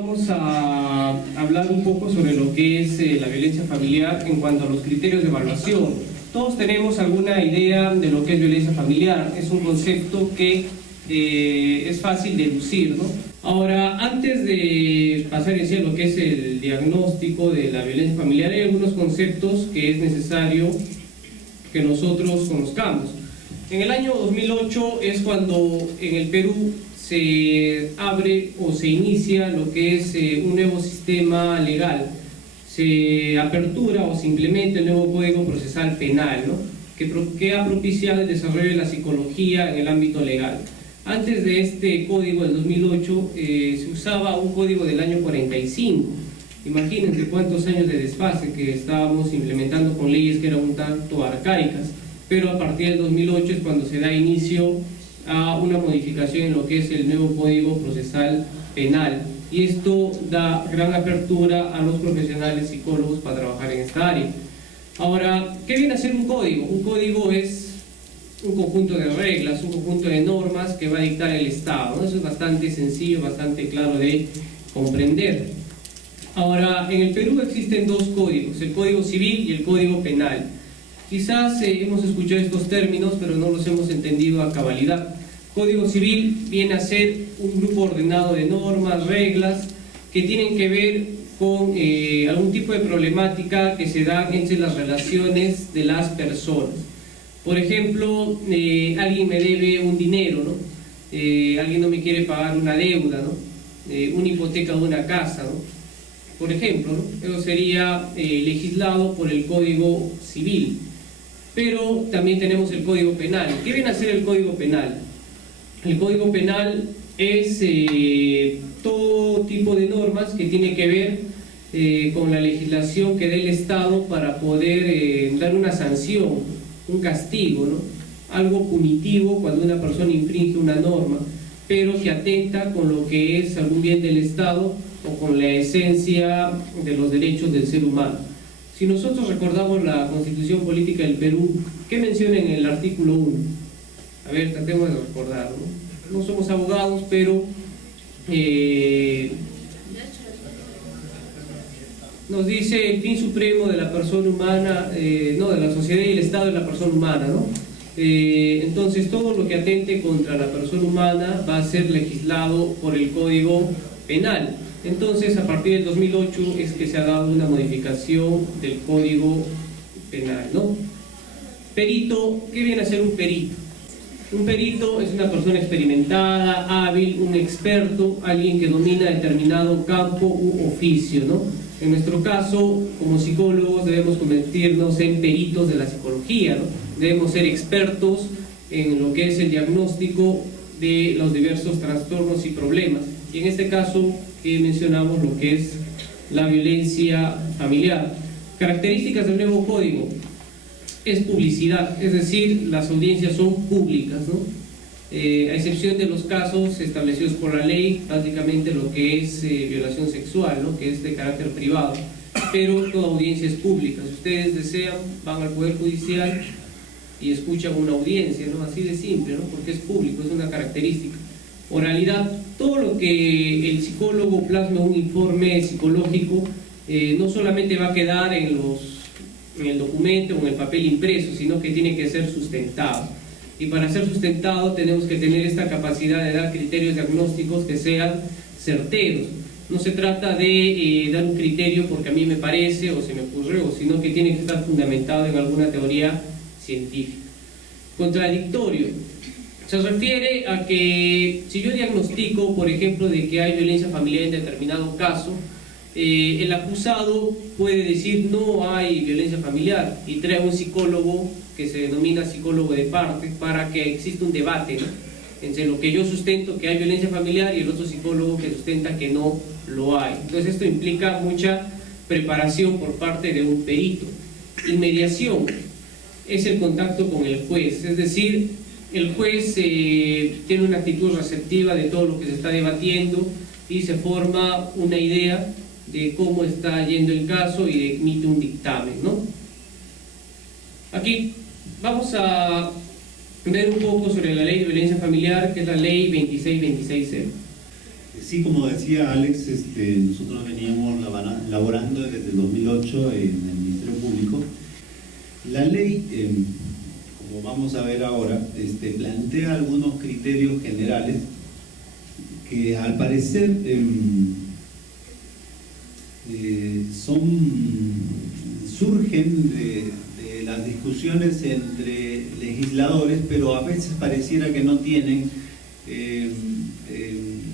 Vamos a hablar un poco sobre lo que es la violencia familiar en cuanto a los criterios de evaluación. Todos tenemos alguna idea de lo que es violencia familiar. Es un concepto que es fácil deducir, ¿no? Ahora, antes de pasar a decir lo que es el diagnóstico de la violencia familiar, hay algunos conceptos que es necesario que nosotros conozcamos. En el año 2008 es cuando en el Perú se abre o se inicia lo que es un nuevo sistema legal. Se apertura o se implementa el nuevo Código Procesal Penal, ¿no? que ha propiciado el desarrollo de la psicología en el ámbito legal. Antes de este código del 2008 se usaba un código del año 45. Imagínense cuántos años de desfase que estábamos implementando con leyes que eran un tanto arcaicas, pero a partir del 2008 es cuando se da inicio a una modificación en lo que es el nuevo Código Procesal Penal, y esto da gran apertura a los profesionales psicólogos para trabajar en esta área. Ahora, ¿qué viene a ser un código? Un código es un conjunto de reglas, un conjunto de normas que va a dictar el Estado, ¿no? Eso es bastante sencillo, bastante claro de comprender. Ahora, en el Perú existen dos códigos, el Código Civil y el Código Penal. Quizás hemos escuchado estos términos, pero no los hemos entendido a cabalidad. Código Civil viene a ser un grupo ordenado de normas, reglas, que tienen que ver con algún tipo de problemática que se da entre las relaciones de las personas. Por ejemplo, alguien me debe un dinero, ¿no? Alguien no me quiere pagar una deuda, ¿no? Una hipoteca de una casa, ¿no? Por ejemplo, ¿no? Eso sería legislado por el Código Civil. Pero también tenemos el Código Penal. ¿Qué viene a ser el Código Penal? El Código Penal es todo tipo de normas que tiene que ver con la legislación que da el Estado para poder dar una sanción, un castigo, ¿no? Algo punitivo cuando una persona infringe una norma, pero que atenta con lo que es algún bien del Estado o con la esencia de los derechos del ser humano. Si nosotros recordamos la Constitución Política del Perú, ¿qué menciona en el artículo 1? A ver, tratemos de recordar, ¿no? No somos abogados, pero nos dice el fin supremo de la persona humana, de la sociedad y el Estado es la persona humana, ¿no? Entonces todo lo que atente contra la persona humana va a ser legislado por el Código Penal. Entonces, a partir del 2008 es que se ha dado una modificación del Código Penal, ¿no? Perito, ¿qué viene a ser un perito? Un perito es una persona experimentada, hábil, un experto, alguien que domina determinado campo u oficio, ¿no? En nuestro caso, como psicólogos, debemos convertirnos en peritos de la psicología, ¿no? Debemos ser expertos en lo que es el diagnóstico de los diversos trastornos y problemas. Y en este caso, mencionamos lo que es la violencia familiar. Características del nuevo código: es publicidad, es decir, las audiencias son públicas, ¿no? A excepción de los casos establecidos por la ley, básicamente lo que es violación sexual, ¿no? Que es de carácter privado, pero toda audiencia es pública. Si ustedes desean, van al Poder Judicial y escuchan una audiencia, ¿no? Así de simple, ¿no? Porque es público, es una característica. Oralidad: todo lo que el psicólogo plasma un informe psicológico no solamente va a quedar en el documento o en el papel impreso, sino que tiene que ser sustentado. Y para ser sustentado tenemos que tener esta capacidad de dar criterios diagnósticos que sean certeros. No se trata de dar un criterio porque a mí me parece o se me ocurrió, sino que tiene que estar fundamentado en alguna teoría científica. Contradictorio: se refiere a que si yo diagnostico, por ejemplo, de que hay violencia familiar en determinado caso, el acusado puede decir no hay violencia familiar y trae a un psicólogo que se denomina psicólogo de parte para que exista un debate, ¿no? Entre lo que yo sustento que hay violencia familiar y el otro psicólogo que sustenta que no lo hay. Entonces esto implica mucha preparación por parte de un perito. Inmediación es el contacto con el juez, es decir, el juez tiene una actitud receptiva de todo lo que se está debatiendo y se forma una idea de cómo está yendo el caso y emite un dictamen, ¿no? Aquí vamos a ver un poco sobre la ley de violencia familiar, que es la ley 26260. Sí, como decía Alex, nosotros veníamos laborando desde el 2008 en el Ministerio Público. La ley, como vamos a ver ahora, plantea algunos criterios generales que al parecer surgen de las discusiones entre legisladores, pero a veces pareciera que no tienen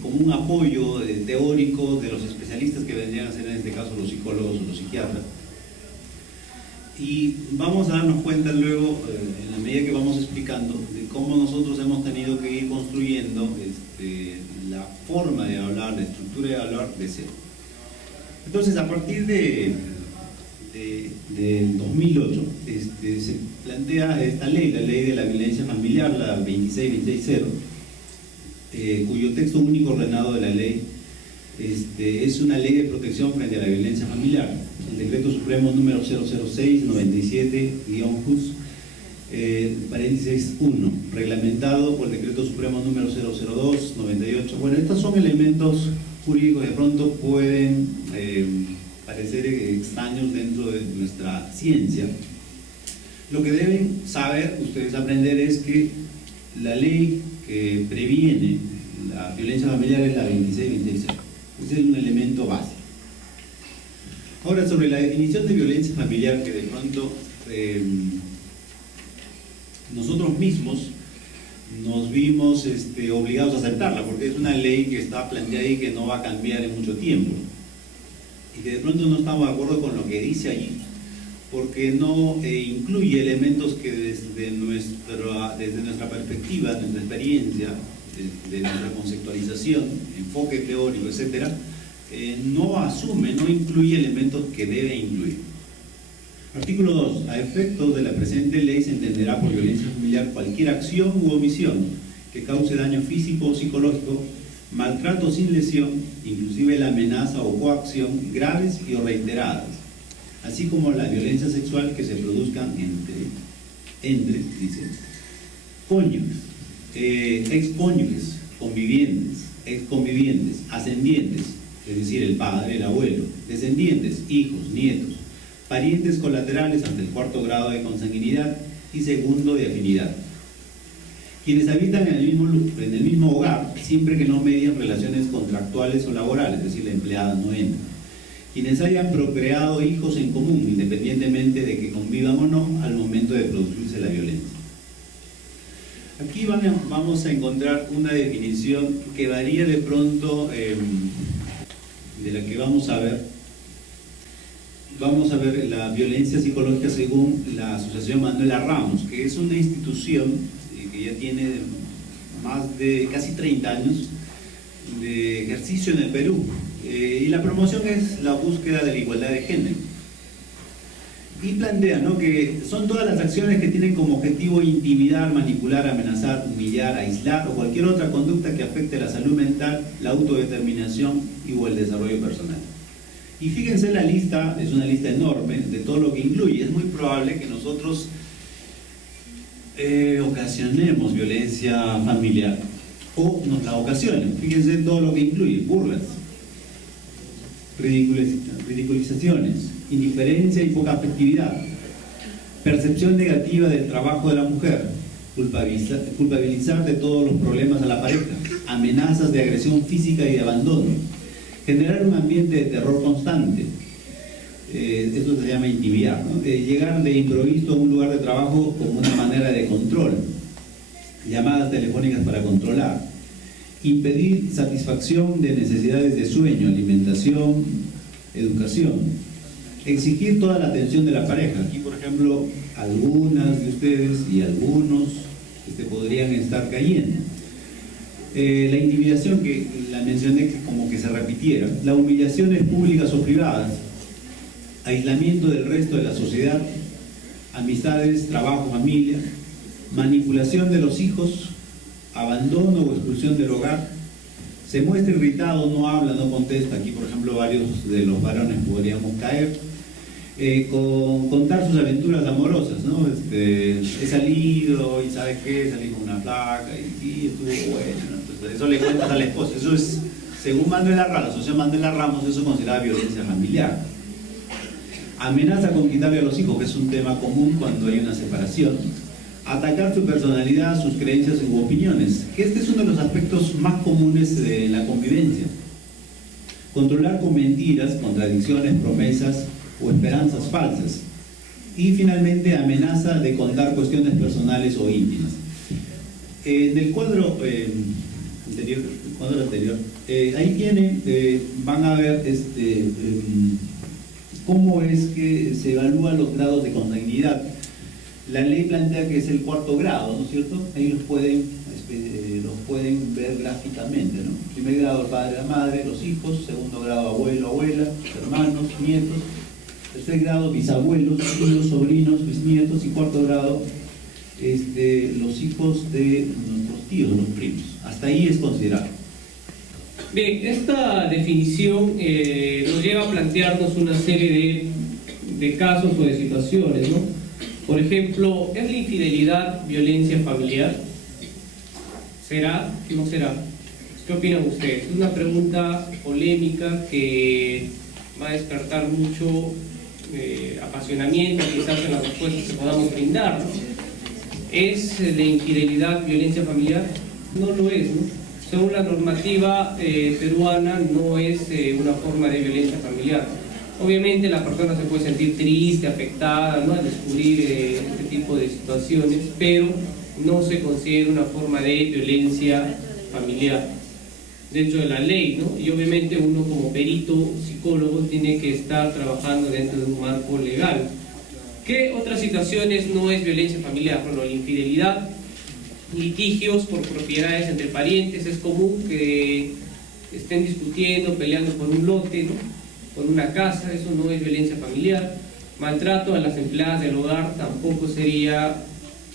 como un apoyo teórico de los especialistas que vendrían a ser en este caso los psicólogos o los psiquiatras. Y vamos a darnos cuenta luego, en la medida que vamos explicando, de cómo nosotros hemos tenido que ir construyendo la forma de hablar, la estructura de hablar de cero. Entonces, a partir del 2008, se plantea esta ley, la ley de la violencia familiar, la 26260, cuyo texto único ordenado de la ley es una ley de protección frente a la violencia familiar. El decreto supremo número 006-97-JUS, paréntesis 1, reglamentado por el decreto supremo número 002-98. Bueno, estos son elementos jurídicos que de pronto pueden parecer extraños dentro de nuestra ciencia. Lo que deben saber, ustedes aprender, es que la ley que previene la violencia familiar es la 2626. Ese es un elemento básico. Ahora, sobre la definición de violencia familiar, que de pronto nosotros mismos nos vimos obligados a aceptarla, porque es una ley que está planteada y que no va a cambiar en mucho tiempo, y que de pronto no estamos de acuerdo con lo que dice allí, porque no incluye elementos que desde nuestra perspectiva, nuestra experiencia, de nuestra conceptualización, enfoque teórico, etcétera, no asume, no incluye elementos que debe incluir. Artículo 2. A efectos de la presente ley se entenderá por violencia familiar cualquier acción u omisión que cause daño físico o psicológico, maltrato sin lesión, inclusive la amenaza o coacción graves y o reiteradas, así como la violencia sexual que se produzcan entre cónyuges, excónyuges, convivientes, exconvivientes, ascendientes, es decir, el padre, el abuelo, descendientes, hijos, nietos, parientes colaterales hasta el cuarto grado de consanguinidad y segundo de afinidad, quienes habitan en el mismo hogar, siempre que no medien relaciones contractuales o laborales, es decir, la empleada no entra, quienes hayan procreado hijos en común, independientemente de que convivan o no al momento de producirse la violencia. Aquí vamos a encontrar una definición que varía de pronto de la que vamos a ver. Vamos a ver la violencia psicológica según la Asociación Manuela Ramos, que es una institución que ya tiene más de casi 30 años de ejercicio en el Perú, y la promoción es la búsqueda de la igualdad de género, y plantea, ¿no?, que son todas las acciones que tienen como objetivo intimidar, manipular, amenazar, humillar, aislar o cualquier otra conducta que afecte la salud mental, la autodeterminación y o el desarrollo personal. Y fíjense, la lista es una lista enorme de todo lo que incluye. Es muy probable que nosotros ocasionemos violencia familiar o nos la ocasionen. Fíjense todo lo que incluye: burlas, ridiculizaciones, indiferencia y poca afectividad, percepción negativa del trabajo de la mujer, culpabilizar de todos los problemas a la pareja, amenazas de agresión física y de abandono, generar un ambiente de terror constante, esto se llama intimidar, ¿no? Llegar de improviso a un lugar de trabajo como una manera de control, llamadas telefónicas para controlar, impedir satisfacción de necesidades de sueño, alimentación, educación, exigir toda la atención de la pareja. Aquí, por ejemplo, algunas de ustedes y algunos podrían estar cayendo. La intimidación, que la mencioné como que se repitiera, las humillaciones públicas o privadas, aislamiento del resto de la sociedad, amistades, trabajo, familia, manipulación de los hijos, abandono o expulsión del hogar, se muestra irritado, no habla, no contesta. Aquí, por ejemplo, varios de los varones podríamos caer. Contar sus aventuras amorosas, ¿no? He salido y ¿sabes qué? Salí con una flaca y sí, estuvo bueno, ¿no? Entonces, eso le cuentas a la esposa, eso es Según la Asociación Manuela Ramos, eso es considerada violencia familiar. Amenaza con quitarle a los hijos, que es un tema común cuando hay una separación. Atacar su personalidad, sus creencias u opiniones, que este es uno de los aspectos más comunes de la convivencia. Controlar con mentiras, contradicciones, promesas o esperanzas falsas. Y finalmente amenaza de contar cuestiones personales o íntimas. En el cuadro anterior, ahí van a ver cómo es que se evalúan los grados de consanguinidad. La ley plantea que es el 4º grado, ¿no es cierto? Ahí los pueden ver gráficamente, ¿no? Primer grado el padre, la madre, los hijos; segundo grado abuelo, abuela, hermanos, nietos; tercer grado bisabuelos, tíos, sobrinos, bisnietos; y 4º grado los hijos de nuestros tíos, los primos. Hasta ahí es considerado. Bien, esta definición nos lleva a plantearnos una serie de casos o de situaciones, ¿no? Por ejemplo, ¿es la infidelidad violencia familiar? ¿Será? ¿No será? ¿Qué opinan ustedes? Es una pregunta polémica que va a despertar mucho apasionamiento quizás en las respuestas que podamos brindar, ¿no? ¿Es la infidelidad violencia familiar? No lo es, ¿no? Según la normativa peruana, no es una forma de violencia familiar. Obviamente la persona se puede sentir triste, afectada, ¿no?, al descubrir este tipo de situaciones, pero no se considera una forma de violencia familiar dentro de la ley, ¿no? Y obviamente uno como perito psicólogo tiene que estar trabajando dentro de un marco legal. ¿Qué otras situaciones no es violencia familiar? Bueno, la infidelidad, litigios por propiedades entre parientes. Es común que estén discutiendo, peleando por un lote, ¿no?, por una casa. Eso no es violencia familiar. Maltrato a las empleadas del hogar tampoco sería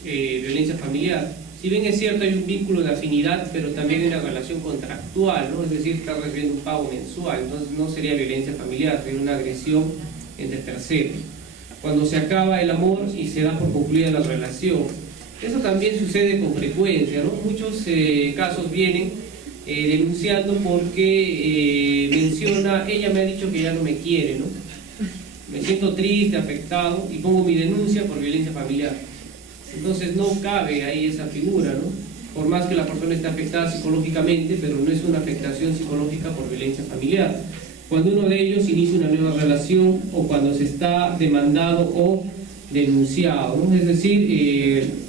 violencia familiar. Si bien es cierto, hay un vínculo de afinidad, pero también hay una relación contractual, ¿no? Es decir, está recibiendo un pago mensual, entonces no sería violencia familiar, sería una agresión entre terceros. Cuando se acaba el amor y se da por concluida la relación, eso también sucede con frecuencia, ¿no? Muchos casos vienen denunciando porque menciona: ella me ha dicho que ya no me quiere, ¿no? Me siento triste, afectado, y pongo mi denuncia por violencia familiar. Entonces no cabe ahí esa figura, ¿no? Por más que la persona esté afectada psicológicamente, pero no es una afectación psicológica por violencia familiar. Cuando uno de ellos inicia una nueva relación, o cuando se está demandado o denunciado, ¿no? Es decir,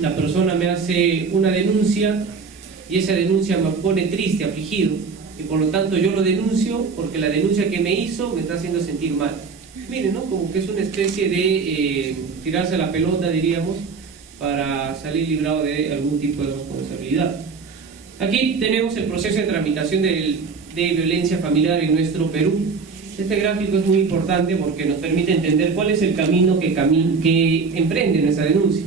la persona me hace una denuncia y esa denuncia me pone triste, afligido, y por lo tanto yo lo denuncio porque la denuncia que me hizo me está haciendo sentir mal. Miren, ¿no? Como que es una especie de tirarse la pelota, diríamos, para salir librado de algún tipo de responsabilidad. Aquí tenemos el proceso de tramitación de violencia familiar en nuestro Perú. Este gráfico es muy importante porque nos permite entender cuál es el camino que emprende nuestra denuncia.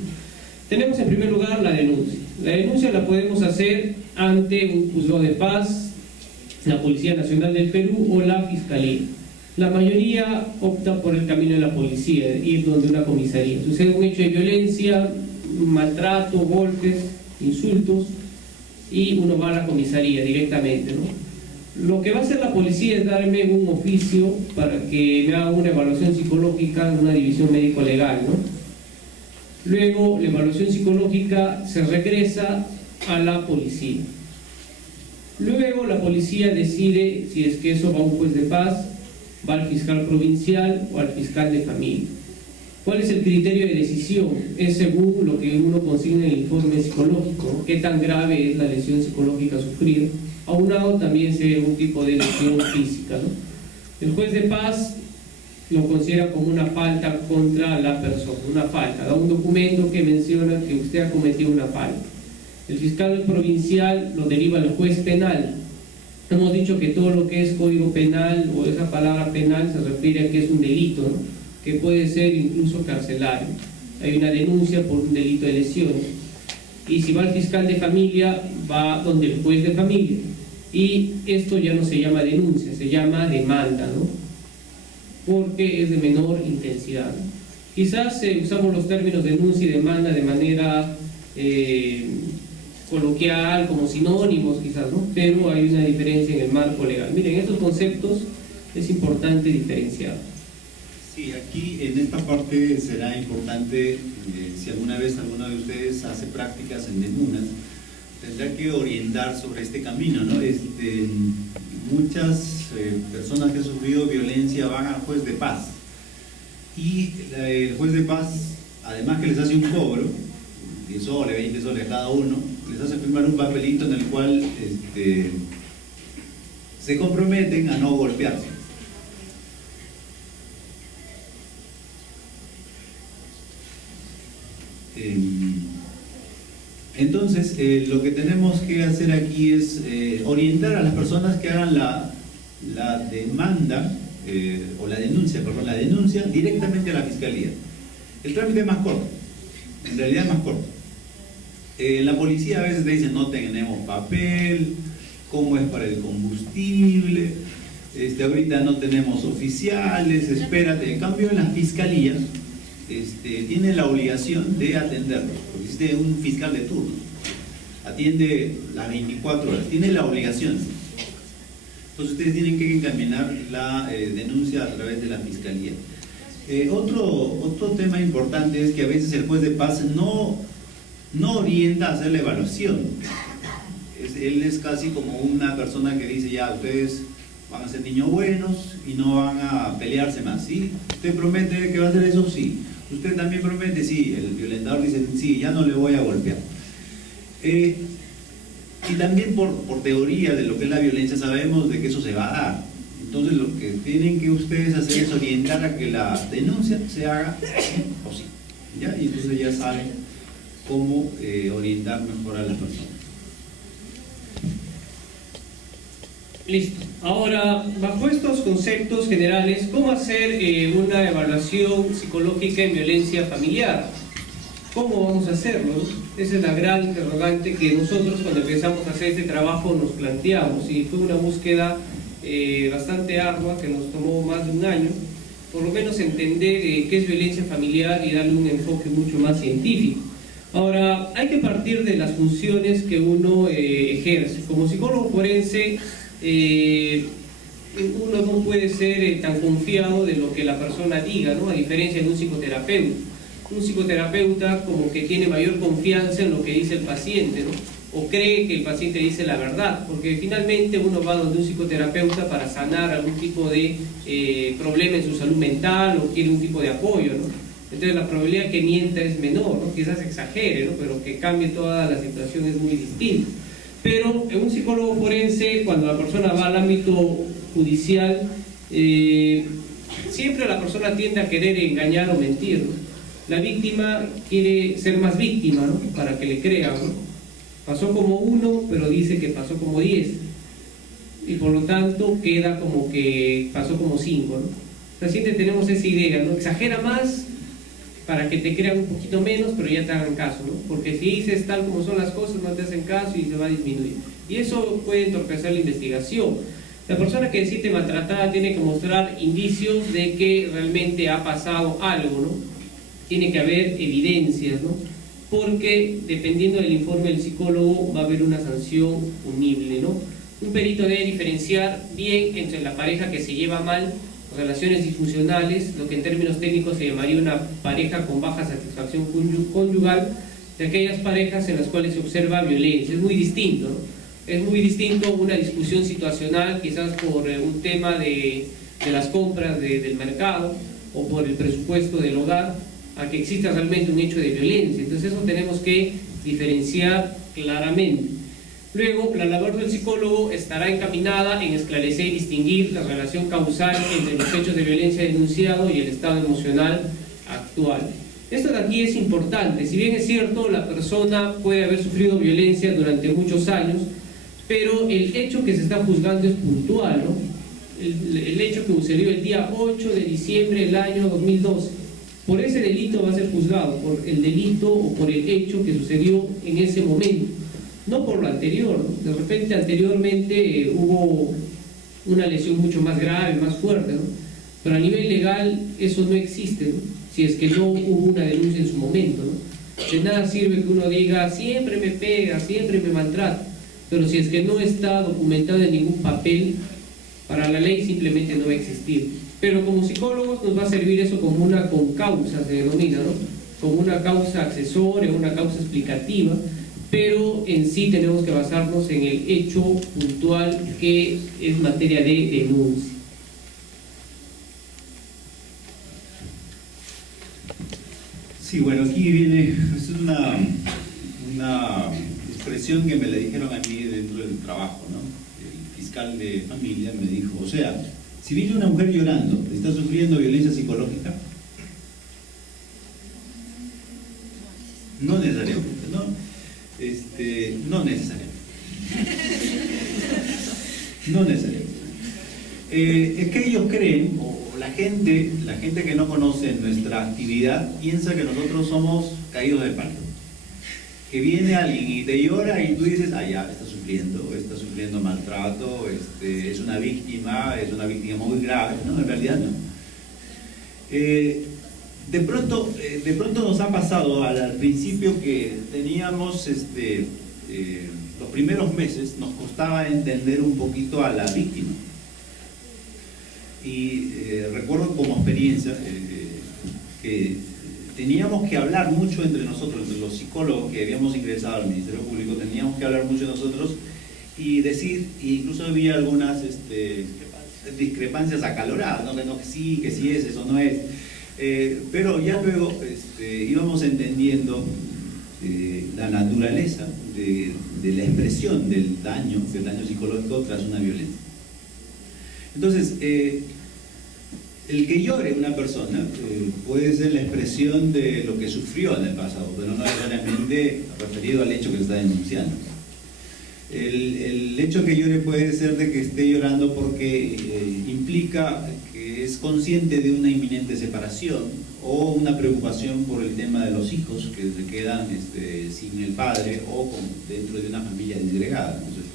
Tenemos en primer lugar la denuncia. La denuncia la podemos hacer ante un juzgado de paz, la Policía Nacional del Perú o la Fiscalía. La mayoría opta por el camino de la policía, ir donde una comisaría. Sucede un hecho de violencia, maltrato, golpes, insultos, y uno va a la comisaría directamente, ¿no? Lo que va a hacer la policía es darme un oficio para que me haga una evaluación psicológica en una división médico-legal, ¿no? Luego la evaluación psicológica se regresa a la policía. Luego la policía decide si es que eso va a un juez de paz, va al fiscal provincial o al fiscal de familia. ¿Cuál es el criterio de decisión? Es según lo que uno consigna en el informe psicológico, ¿no? Qué tan grave es la lesión psicológica sufrida. Aunado también se ve un tipo de lesión física, ¿no? El juez de paz lo considera como una falta contra la persona, una falta, da un documento que menciona que usted ha cometido una falta. El fiscal provincial lo deriva al juez penal. Hemos dicho que todo lo que es código penal, o esa palabra penal, se refiere a que es un delito, ¿no?, que puede ser incluso carcelario. Hay una denuncia por un delito de lesiones. Y si va al fiscal de familia, va donde el juez de familia. Y esto ya no se llama denuncia, se llama demanda, ¿no?, porque es de menor intensidad. Quizás usamos los términos denuncia y demanda de manera coloquial, como sinónimos quizás, ¿no? Pero hay una diferencia en el marco legal. Miren, estos conceptos es importante diferenciar. Sí, aquí en esta parte será importante, si alguna vez alguno de ustedes hace prácticas en denunas, tendrá que orientar sobre este camino, ¿no? Muchas personas que han sufrido violencia van al juez de paz y el juez de paz, además que les hace un cobro, 10 soles, 20 soles a cada uno, les hace firmar un papelito en el cual se comprometen a no golpearse. Entonces, lo que tenemos que hacer aquí es orientar a las personas que hagan la demanda, o la denuncia directamente a la fiscalía. El trámite es más corto, en realidad es más corto. La policía a veces te dice no tenemos papel, cómo es para el combustible, ahorita no tenemos oficiales, espérate. En cambio, en la fiscalía tiene la obligación de atenderlos, porque existe un fiscal de turno, atiende las 24 horas, tiene la obligación. Entonces ustedes tienen que encaminar la denuncia a través de la fiscalía. Otro tema importante es que a veces el juez de paz no orienta a hacer la evaluación. Él es casi como una persona que dice, ya, ustedes van a ser niños buenos y no van a pelearse más, ¿sí? ¿Usted promete que va a hacer eso? Sí. ¿Usted también promete? Sí. El violentador dice, sí, ya no le voy a golpear. Y también por teoría de lo que es la violencia sabemos de que eso se va a dar. Entonces lo que tienen que ustedes hacer es orientar a que la denuncia se haga sí o sí, ¿ya? Y entonces ya saben cómo orientar mejor a las personas. Listo. Ahora, bajo estos conceptos generales, ¿cómo hacer una evaluación psicológica en violencia familiar? ¿Cómo vamos a hacerlo? Esa es la gran interrogante que nosotros cuando empezamos a hacer este trabajo nos planteamos, y fue una búsqueda bastante ardua que nos tomó más de un año, por lo menos entender qué es violencia familiar y darle un enfoque mucho más científico. Ahora, hay que partir de las funciones que uno ejerce. Como psicólogo forense, uno no puede ser tan confiado de lo que la persona diga, ¿no? A diferencia de un psicoterapeuta. Un psicoterapeuta como que tiene mayor confianza en lo que dice el paciente, ¿no? O cree que el paciente dice la verdad, porque finalmente uno va donde un psicoterapeuta para sanar algún tipo de problema en su salud mental o quiere un tipo de apoyo, ¿no? Entonces la probabilidad que mienta es menor, ¿no? Quizás exagere, ¿no? Pero que cambie toda la situación es muy distinta. Pero en un psicólogo forense, cuando la persona va al ámbito judicial, siempre la persona tiende a querer engañar o mentir, ¿no? La víctima quiere ser más víctima, ¿no? Para que le crean, ¿no? Pasó como 1, pero dice que pasó como 10. Y por lo tanto queda como que pasó como 5, ¿no? O sea, siempre tenemos esa idea, ¿no? Exagera más para que te crean un poquito menos, pero ya te hagan caso, ¿no? Porque si dices tal como son las cosas, no te hacen caso y se va a disminuir. Y eso puede entorpecer la investigación. La persona que se siente maltratada tiene que mostrar indicios de que realmente ha pasado algo, ¿no? Tiene que haber evidencias, ¿no? Porque dependiendo del informe del psicólogo va a haber una sanción punible, ¿no? Un perito debe diferenciar bien entre la pareja que se lleva mal, relaciones disfuncionales, lo que en términos técnicos se llamaría una pareja con baja satisfacción conyugal, de aquellas parejas en las cuales se observa violencia. Es muy distinto, ¿no? Es muy distinto una discusión situacional, quizás por un tema de las compras del mercado o por el presupuesto del hogar, a que exista realmente un hecho de violencia. Entonces eso tenemos que diferenciar claramente. Luego, la labor del psicólogo estará encaminada en esclarecer y distinguir la relación causal entre los hechos de violencia denunciados y el estado emocional actual. Esto de aquí es importante. Si bien es cierto, la persona puede haber sufrido violencia durante muchos años, pero el hecho que se está juzgando es puntual, ¿no? El hecho que sucedió el día 8 de diciembre del año 2012. Por ese delito va a ser juzgado, por el delito o por el hecho que sucedió en ese momento, no por lo anterior, ¿no? De repente anteriormente hubo una lesión mucho más grave, más fuerte, ¿no? Pero a nivel legal eso no existe, ¿no? Si es que no hubo una denuncia en su momento, ¿no? De nada sirve que uno diga, siempre me pega, siempre me maltrata, pero si es que no está documentado en ningún papel, para la ley simplemente no va a existir. Pero como psicólogos nos va a servir eso como una concausa, se denomina, ¿no? Como una causa accesoria, una causa explicativa, pero en sí tenemos que basarnos en el hecho puntual que es materia de denuncia. Sí, bueno, aquí viene, es una expresión que me la dijeron a mí dentro del trabajo, ¿no? El fiscal de familia me dijo, o sea, si viene una mujer llorando, ¿está sufriendo violencia psicológica? No necesariamente, ¿no? No necesariamente. No necesariamente. Es que ellos creen, o la gente que no conoce nuestra actividad, piensa que nosotros somos caídos de palo. Que viene alguien y te llora y tú dices, ah, ya, está sufriendo maltrato, es una víctima muy grave. No, en realidad no. De pronto nos ha pasado al principio que teníamos, los primeros meses nos costaba entender un poquito a la víctima. Y recuerdo como experiencia que teníamos que hablar mucho entre nosotros, entre los psicólogos que habíamos ingresado al Ministerio Público, teníamos que hablar mucho nosotros y decir, incluso había algunas discrepancias acaloradas, ¿no? Que sí es, eso no es. Pero ya luego íbamos entendiendo la naturaleza de la expresión del daño psicológico tras una violencia. Entonces, el que llore una persona puede ser la expresión de lo que sufrió en el pasado, pero no necesariamente referido al hecho que se está denunciando. El hecho que llore puede ser de que esté llorando porque implica que es consciente de una inminente separación o una preocupación por el tema de los hijos que se quedan sin el padre o dentro de una familia disgregada. Entonces,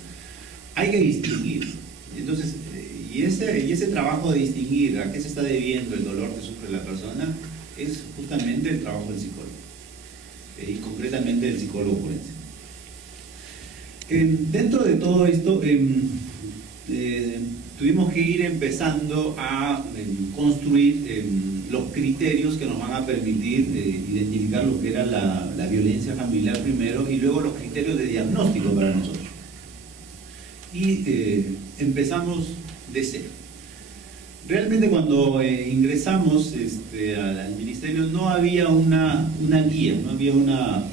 hay que distinguir. Entonces, y ese trabajo de distinguir a qué se está debiendo el dolor que sufre la persona es justamente el trabajo del psicólogo, y concretamente del psicólogo forense. Dentro de todo esto, tuvimos que ir empezando a construir los criterios que nos van a permitir identificar lo que era la violencia familiar primero y luego los criterios de diagnóstico para nosotros. Y empezamos de cero. Realmente cuando ingresamos al ministerio no había una guía, no había una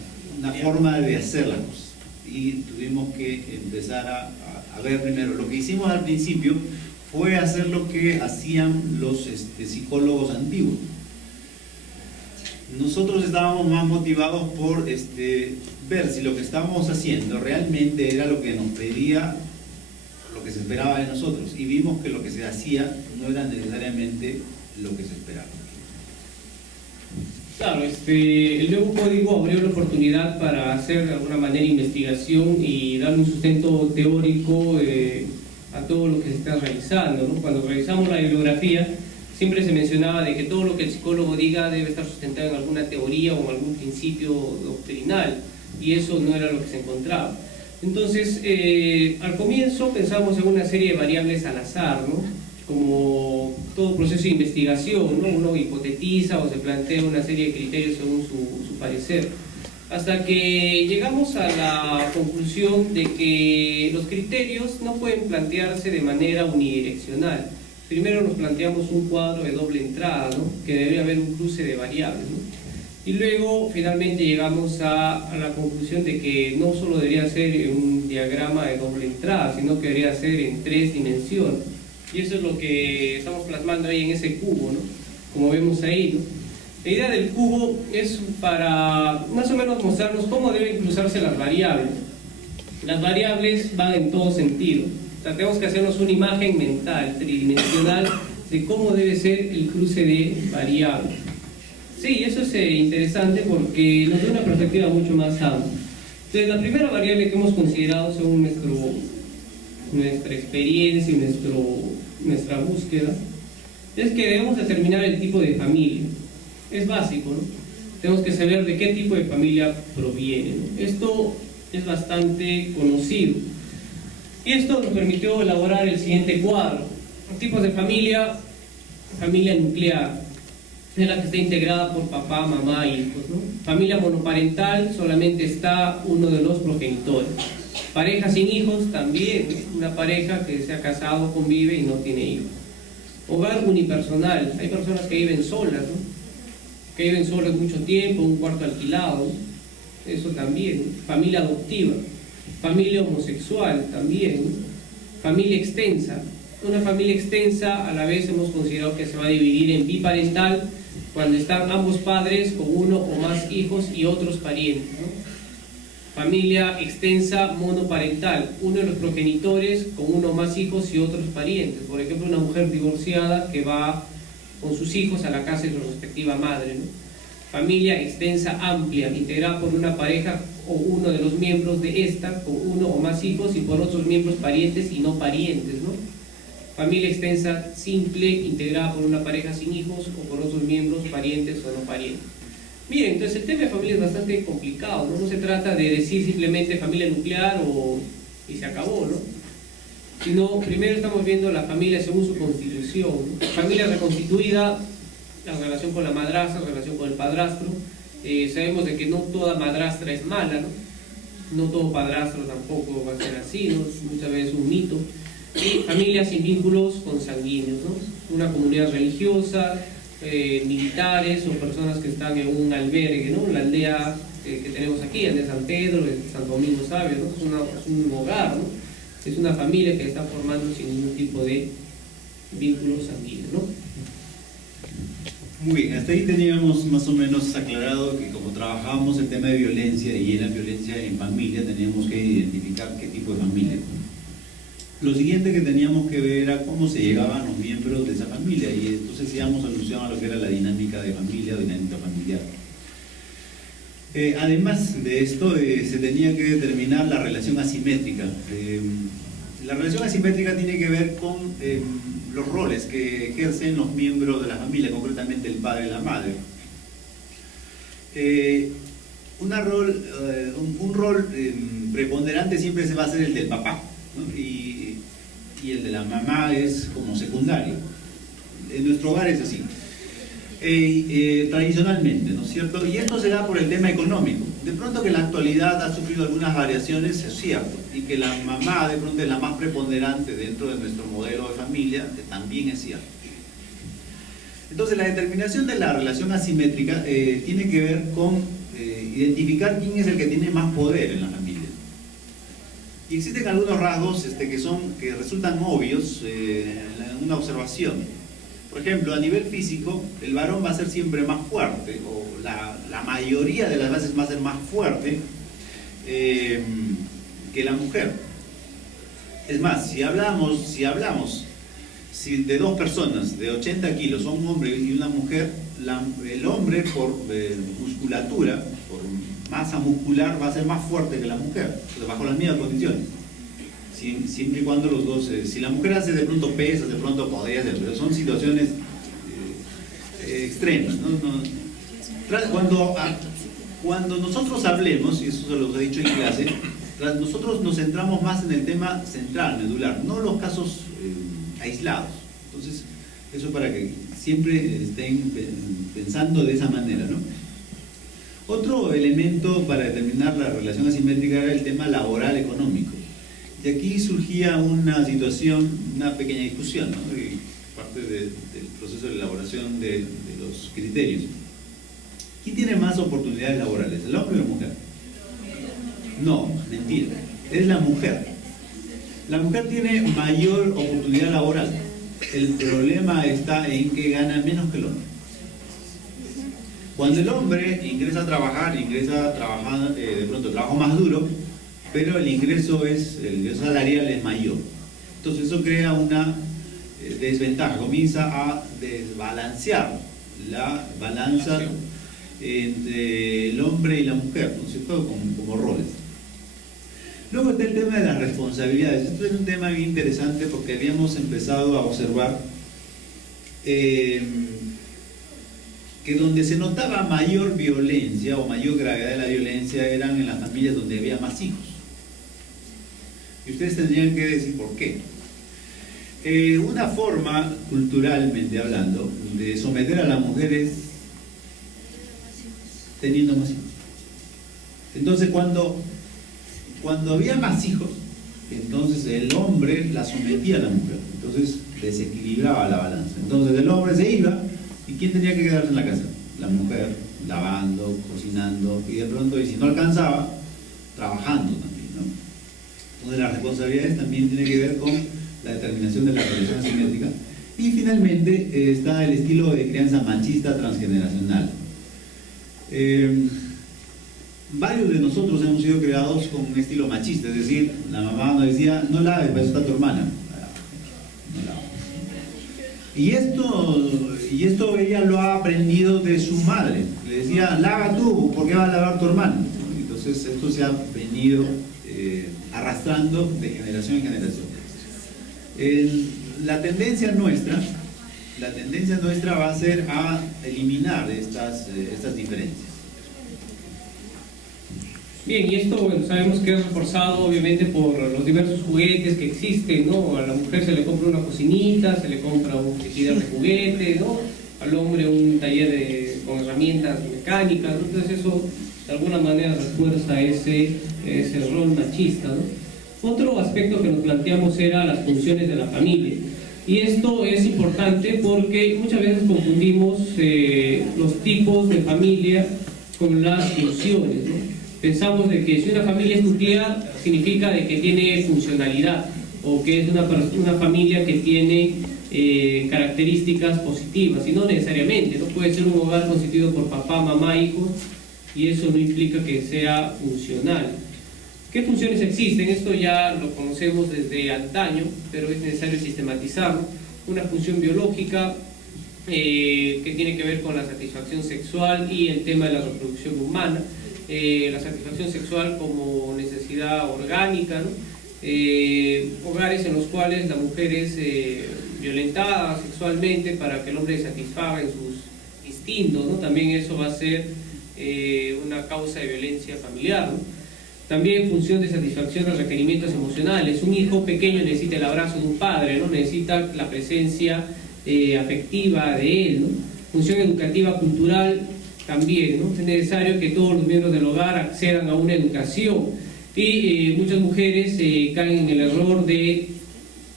forma de hacer las cosas. Y tuvimos que empezar a ver primero. Lo que hicimos al principio fue hacer lo que hacían los psicólogos antiguos. Nosotros estábamos más motivados por ver si lo que estábamos haciendo realmente era lo que nos pedía, lo que se esperaba de nosotros, y vimos que lo que se hacía no era necesariamente lo que se esperaba. Claro, el nuevo código abrió la oportunidad para hacer de alguna manera investigación y dar un sustento teórico a todo lo que se está realizando, ¿no? Cuando realizamos la bibliografía siempre se mencionaba de que todo lo que el psicólogo diga debe estar sustentado en alguna teoría o en algún principio doctrinal, y eso no era lo que se encontraba. Entonces, al comienzo pensamos en una serie de variables al azar, ¿no? Como todo proceso de investigación, ¿no? Uno hipotetiza o se plantea una serie de criterios según su parecer, hasta que llegamos a la conclusión de que los criterios no pueden plantearse de manera unidireccional. Primero nos planteamos un cuadro de doble entrada, ¿no? Que debería haber un cruce de variables, ¿no? Y luego finalmente llegamos a la conclusión de que no solo debería ser un diagrama de doble entrada, sino que debería ser en 3 dimensiones. Y eso es lo que estamos plasmando ahí en ese cubo, ¿no? Como vemos ahí, ¿no? La idea del cubo es para más o menos mostrarnos cómo deben cruzarse las variables. Las variables van en todo sentido. O sea, tenemos que hacernos una imagen mental, tridimensional, de cómo debe ser el cruce de variables. Sí, eso es interesante porque nos da una perspectiva mucho más amplia. Entonces, la primera variable que hemos considerado según nuestra experiencia y nuestra búsqueda es que debemos determinar el tipo de familia. Es básico, ¿no? tenemos que saber de qué tipo de familia proviene, ¿no? Esto es bastante conocido. Y esto nos permitió elaborar el siguiente cuadro. Los tipos de familia: familia nuclear, es la que está integrada por papá, mamá e hijos, ¿no? Familia monoparental, solamente está uno de los progenitores. Pareja sin hijos, también, ¿no? Una pareja que se ha casado, convive y no tiene hijos. Hogar unipersonal, hay personas que viven solas, ¿no? Que viven solas mucho tiempo, un cuarto alquilado, ¿no? Eso también, ¿no? Familia adoptiva, familia homosexual también, ¿no? Familia extensa. Una familia extensa a la vez hemos considerado que se va a dividir en biparental, cuando están ambos padres con uno o más hijos y otros parientes, ¿no? Familia extensa monoparental, uno de los progenitores con uno o más hijos y otros parientes. Por ejemplo, una mujer divorciada que va con sus hijos a la casa de su respectiva madre, ¿no? Familia extensa amplia, integrada por una pareja o uno de los miembros de esta con uno o más hijos y por otros miembros parientes y no parientes, ¿no? Familia extensa simple, integrada por una pareja sin hijos o por otros miembros parientes o no parientes. Miren, entonces el tema de familia es bastante complicado, ¿no? No se trata de decir simplemente familia nuclear y se acabó, ¿no? Sino primero estamos viendo la familia según su constitución, ¿no? Familia reconstituida, la relación con la madrastra, la relación con el padrastro. Sabemos de que no toda madrastra es mala, ¿no? No todo padrastro tampoco va a ser así, ¿no? Muchas veces un mito. Y familias sin vínculos consanguíneos, ¿no? Una comunidad religiosa, militares o personas que están en un albergue, ¿no? La aldea que tenemos aquí, el de San Pedro, el de Santo Domingo Sabio, ¿no? Es un hogar, ¿no? Es una familia que está formando sin ningún tipo de vínculo sanguíneo, ¿no? Muy bien, hasta ahí teníamos más o menos aclarado que como trabajábamos el tema de violencia y en la violencia en familia teníamos que identificar qué tipo de familia. Lo siguiente que teníamos que ver era cómo se llegaban los miembros de esa familia, y entonces hacíamos alusión a lo que era la dinámica de familia o dinámica familiar. Además de esto, se tenía que determinar la relación asimétrica. La relación asimétrica tiene que ver con los roles que ejercen los miembros de la familia, concretamente el padre y la madre. Un rol preponderante siempre se va a hacer el del papá, ¿no? Y el de la mamá es como secundario. En nuestro hogar es así. Tradicionalmente, ¿no es cierto? Y esto se da por el tema económico. De pronto que en la actualidad ha sufrido algunas variaciones, es cierto, y que la mamá de pronto es la más preponderante dentro de nuestro modelo de familia, que también es cierto. Entonces la determinación de la relación asimétrica tiene que ver con identificar quién es el que tiene más poder en la familia. Y existen algunos rasgos que resultan obvios en una observación. Por ejemplo, a nivel físico, el varón va a ser siempre más fuerte, o la mayoría de las veces va a ser más fuerte que la mujer. Es más, si hablamos de dos personas de 80 kilos, un hombre y una mujer, el hombre por musculatura, por masa muscular, va a ser más fuerte que la mujer, bajo las mismas condiciones. Siempre y cuando los dos, si la mujer hace de pronto pesas, de pronto podría hacer, pero son situaciones extremas, ¿no? Cuando nosotros hablemos, y eso se los he dicho en clase, nosotros nos centramos más en el tema central, medular, no los casos aislados. Entonces, eso para que siempre estén pensando de esa manera, ¿no? Otro elemento para determinar la relación asimétrica era el tema laboral económico. Y aquí surgía una situación, una pequeña discusión, ¿no? Y parte del proceso de elaboración de los criterios. ¿Quién tiene más oportunidades laborales, el hombre o la mujer? No, mentira, es la mujer. La mujer tiene mayor oportunidad laboral. El problema está en que gana menos que el hombre. Cuando el hombre ingresa a trabajar de pronto trabajo más duro, pero el ingreso salarial es mayor. Entonces eso crea una desventaja, comienza a desbalancear la balanza entre el hombre y la mujer, ¿no es cierto? Como roles. Luego está el tema de las responsabilidades. Esto es un tema bien interesante porque habíamos empezado a observar que que donde se notaba mayor violencia o mayor gravedad de la violencia eran en las familias donde había más hijos. Y ustedes tendrían que decir por qué. Una forma, culturalmente hablando, de someter a las mujeres teniendo más hijos. Entonces cuando había más hijos, entonces el hombre la sometía a la mujer, entonces desequilibraba la balanza. Entonces el hombre se iba, ¿y quién tenía que quedarse en la casa? La mujer, lavando, cocinando, y de pronto, y si no alcanzaba, trabajando también, ¿no? Entonces las responsabilidades también tienen que ver con la determinación de la relación asimétrica. Y finalmente está el estilo de crianza machista transgeneracional. Varios de nosotros hemos sido creados con un estilo machista, es decir, la mamá nos decía, no laves, para eso está tu hermana. No laves. Y esto ella lo ha aprendido de su madre. Le decía, lava tú, ¿por qué va a lavar tu hermano? Entonces esto se ha venido arrastrando de generación en generación. La tendencia nuestra va a ser a eliminar estas diferencias. Bien, y esto bueno, sabemos que es reforzado obviamente por los diversos juguetes que existen, ¿no? A la mujer se le compra una cocinita, se le compra un tejido de juguete, ¿no? Al hombre un taller con herramientas mecánicas, ¿no? Entonces eso de alguna manera refuerza ese rol machista, ¿no? Otro aspecto que nos planteamos era las funciones de la familia. Y esto es importante porque muchas veces confundimos los tipos de familia con las funciones, ¿no? Pensamos de que si una familia es nuclear significa de que tiene funcionalidad o que es una familia que tiene características positivas, y no necesariamente, no puede ser un hogar constituido por papá, mamá, hijos, y eso no implica que sea funcional. ¿Qué funciones existen? Esto ya lo conocemos desde antaño, pero es necesario sistematizarlo. Una función biológica que tiene que ver con la satisfacción sexual y el tema de la reproducción humana. La satisfacción sexual como necesidad orgánica, ¿no? Hogares en los cuales la mujer es violentada sexualmente para que el hombre satisfaga en sus instintos, ¿no? También eso va a ser una causa de violencia familiar, ¿no? También función de satisfacción de requerimientos emocionales. Un hijo pequeño necesita el abrazo de un padre, ¿no? Necesita la presencia afectiva de él, ¿no? Función educativa cultural también, ¿no? Es necesario que todos los miembros del hogar accedan a una educación, y muchas mujeres caen en el error de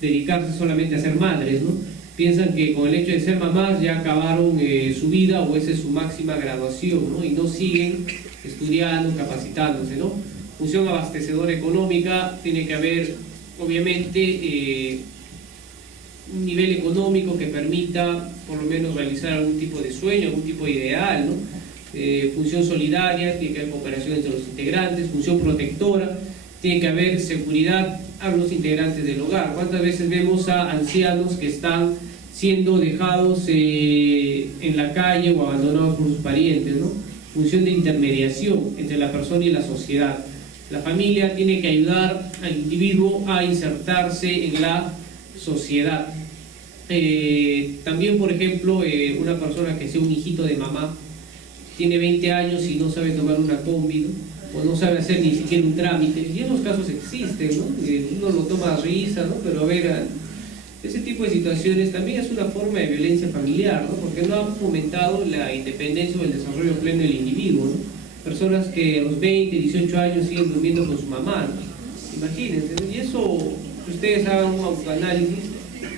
dedicarse solamente a ser madres, ¿no? Piensan que con el hecho de ser mamás ya acabaron su vida o esa es su máxima graduación, ¿no? Y no siguen estudiando, capacitándose, ¿no? Función abastecedora económica, tiene que haber obviamente un nivel económico que permita por lo menos realizar algún tipo de sueño, algún tipo de ideal, ¿no? Función solidaria, tiene que haber cooperación entre los integrantes. Función protectora, tiene que haber seguridad a los integrantes del hogar. ¿Cuántas veces vemos a ancianos que están siendo dejados en la calle o abandonados por sus parientes, ¿no? Función de intermediación entre la persona y la sociedad. La familia tiene que ayudar al individuo a insertarse en la sociedad. También, por ejemplo, una persona que sea un hijito de mamá, tiene 20 años y no sabe tomar una combi, ¿no? O no sabe hacer ni siquiera un trámite, y esos casos existen, ¿no? Uno lo toma a risa, ¿no? Pero a ver, ese tipo de situaciones también es una forma de violencia familiar, ¿no? Porque no ha fomentado la independencia o el desarrollo pleno del individuo, ¿no? Personas que a los 20, 18 años siguen durmiendo con su mamá, ¿no? Imagínense, ¿no? Y eso, ustedes hagan un autoanálisis,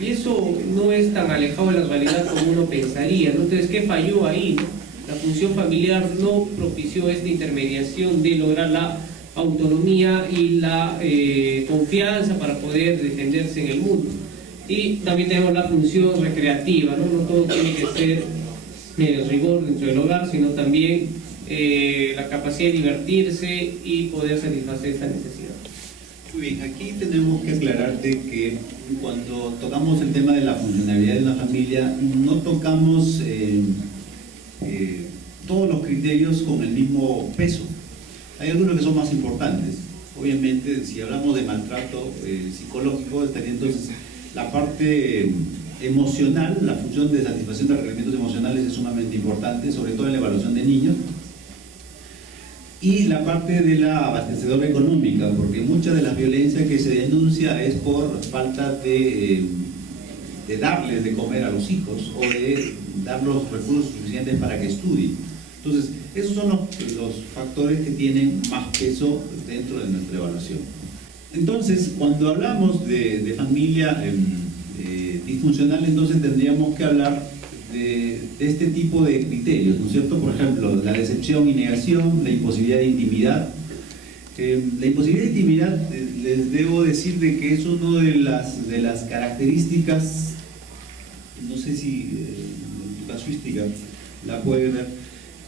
y eso no es tan alejado de la realidad como uno pensaría, ¿no? Entonces, ¿qué falló ahí, no? La función familiar no propició esta intermediación de lograr la autonomía y la confianza para poder defenderse en el mundo. Y también tenemos la función recreativa, ¿no? No todo tiene que ser rigor dentro del hogar, sino también la capacidad de divertirse y poder satisfacer esta necesidad. Muy bien, aquí tenemos que aclararte que cuando tocamos el tema de la funcionalidad de la familia, no tocamos todos los criterios con el mismo peso. Hay algunos que son más importantes. Obviamente, si hablamos de maltrato psicológico, estaría entonces la parte emocional, la función de satisfacción de requerimientos emocionales es sumamente importante, sobre todo en la evaluación de niños. Y la parte de la abastecedora económica, porque mucha de la violencia que se denuncia es por falta de darles de comer a los hijos o de dar los recursos suficientes para que estudien. Entonces, esos son los factores que tienen más peso dentro de nuestra evaluación. Entonces, cuando hablamos de familia disfuncional, entonces tendríamos que hablar de este tipo de criterios, ¿no es cierto? Por ejemplo, la decepción y negación, la imposibilidad de intimidad. La imposibilidad de intimidad, les debo decir de que es una de las características, no sé si en casuística la puede ver,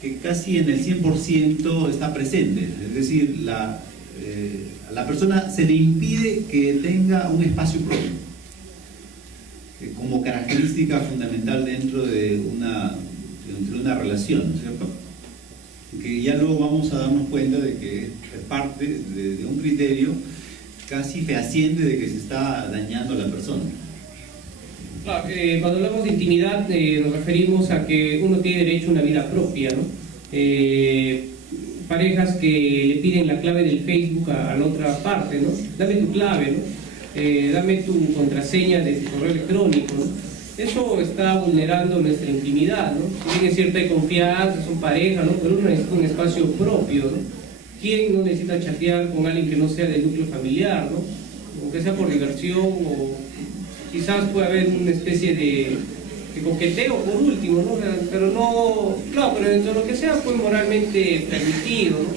que casi en el 100% está presente. Es decir, a la persona se le impide que tenga un espacio propio como característica fundamental dentro de una relación, ¿cierto? Que ya luego vamos a darnos cuenta de que es parte de un criterio casi fehaciente de que se está dañando a la persona. Claro, cuando hablamos de intimidad nos referimos a que uno tiene derecho a una vida propia, ¿no? Parejas que le piden la clave del Facebook a la otra parte, ¿no? Dame tu clave, ¿no? Dame tu contraseña de tu correo electrónico, ¿no? Eso está vulnerando nuestra intimidad, ¿no? Si bien es cierto, hay confianza, son pareja, ¿no? Pero uno necesita un espacio propio, ¿no? ¿Quién no necesita chatear con alguien que no sea del núcleo familiar, ¿no? Aunque sea por diversión, o quizás puede haber una especie de coqueteo por último, ¿no? Pero no, claro, pero dentro de lo que sea fue moralmente permitido, ¿no?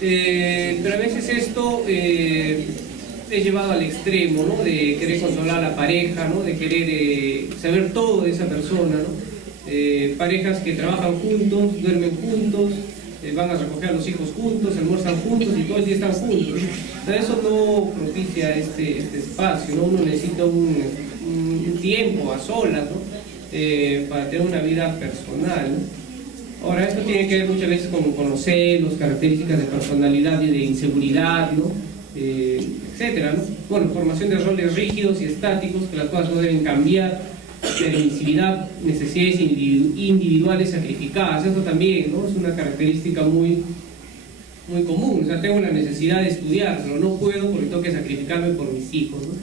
Pero a veces esto es llevado al extremo, ¿no? De querer controlar a la pareja, ¿no? De querer saber todo de esa persona, ¿no? Parejas que trabajan juntos, duermen juntos, van a recoger a los hijos juntos, almuerzan juntos y todo el día están juntos. Pero eso no propicia este espacio, ¿no? Uno necesita un tiempo a solas, ¿no? Para tener una vida personal, ¿no? Ahora, esto tiene que ver muchas veces con los celos, características de personalidad y de inseguridad, ¿no? Etcétera, ¿no? Bueno, formación de roles rígidos y estáticos, que las cosas no deben cambiar, permisividad, necesidades individuales sacrificadas. Esto también, ¿no? Es una característica muy común. O sea, tengo la necesidad de estudiar, pero no puedo porque tengo que sacrificarme por mis hijos, ¿no?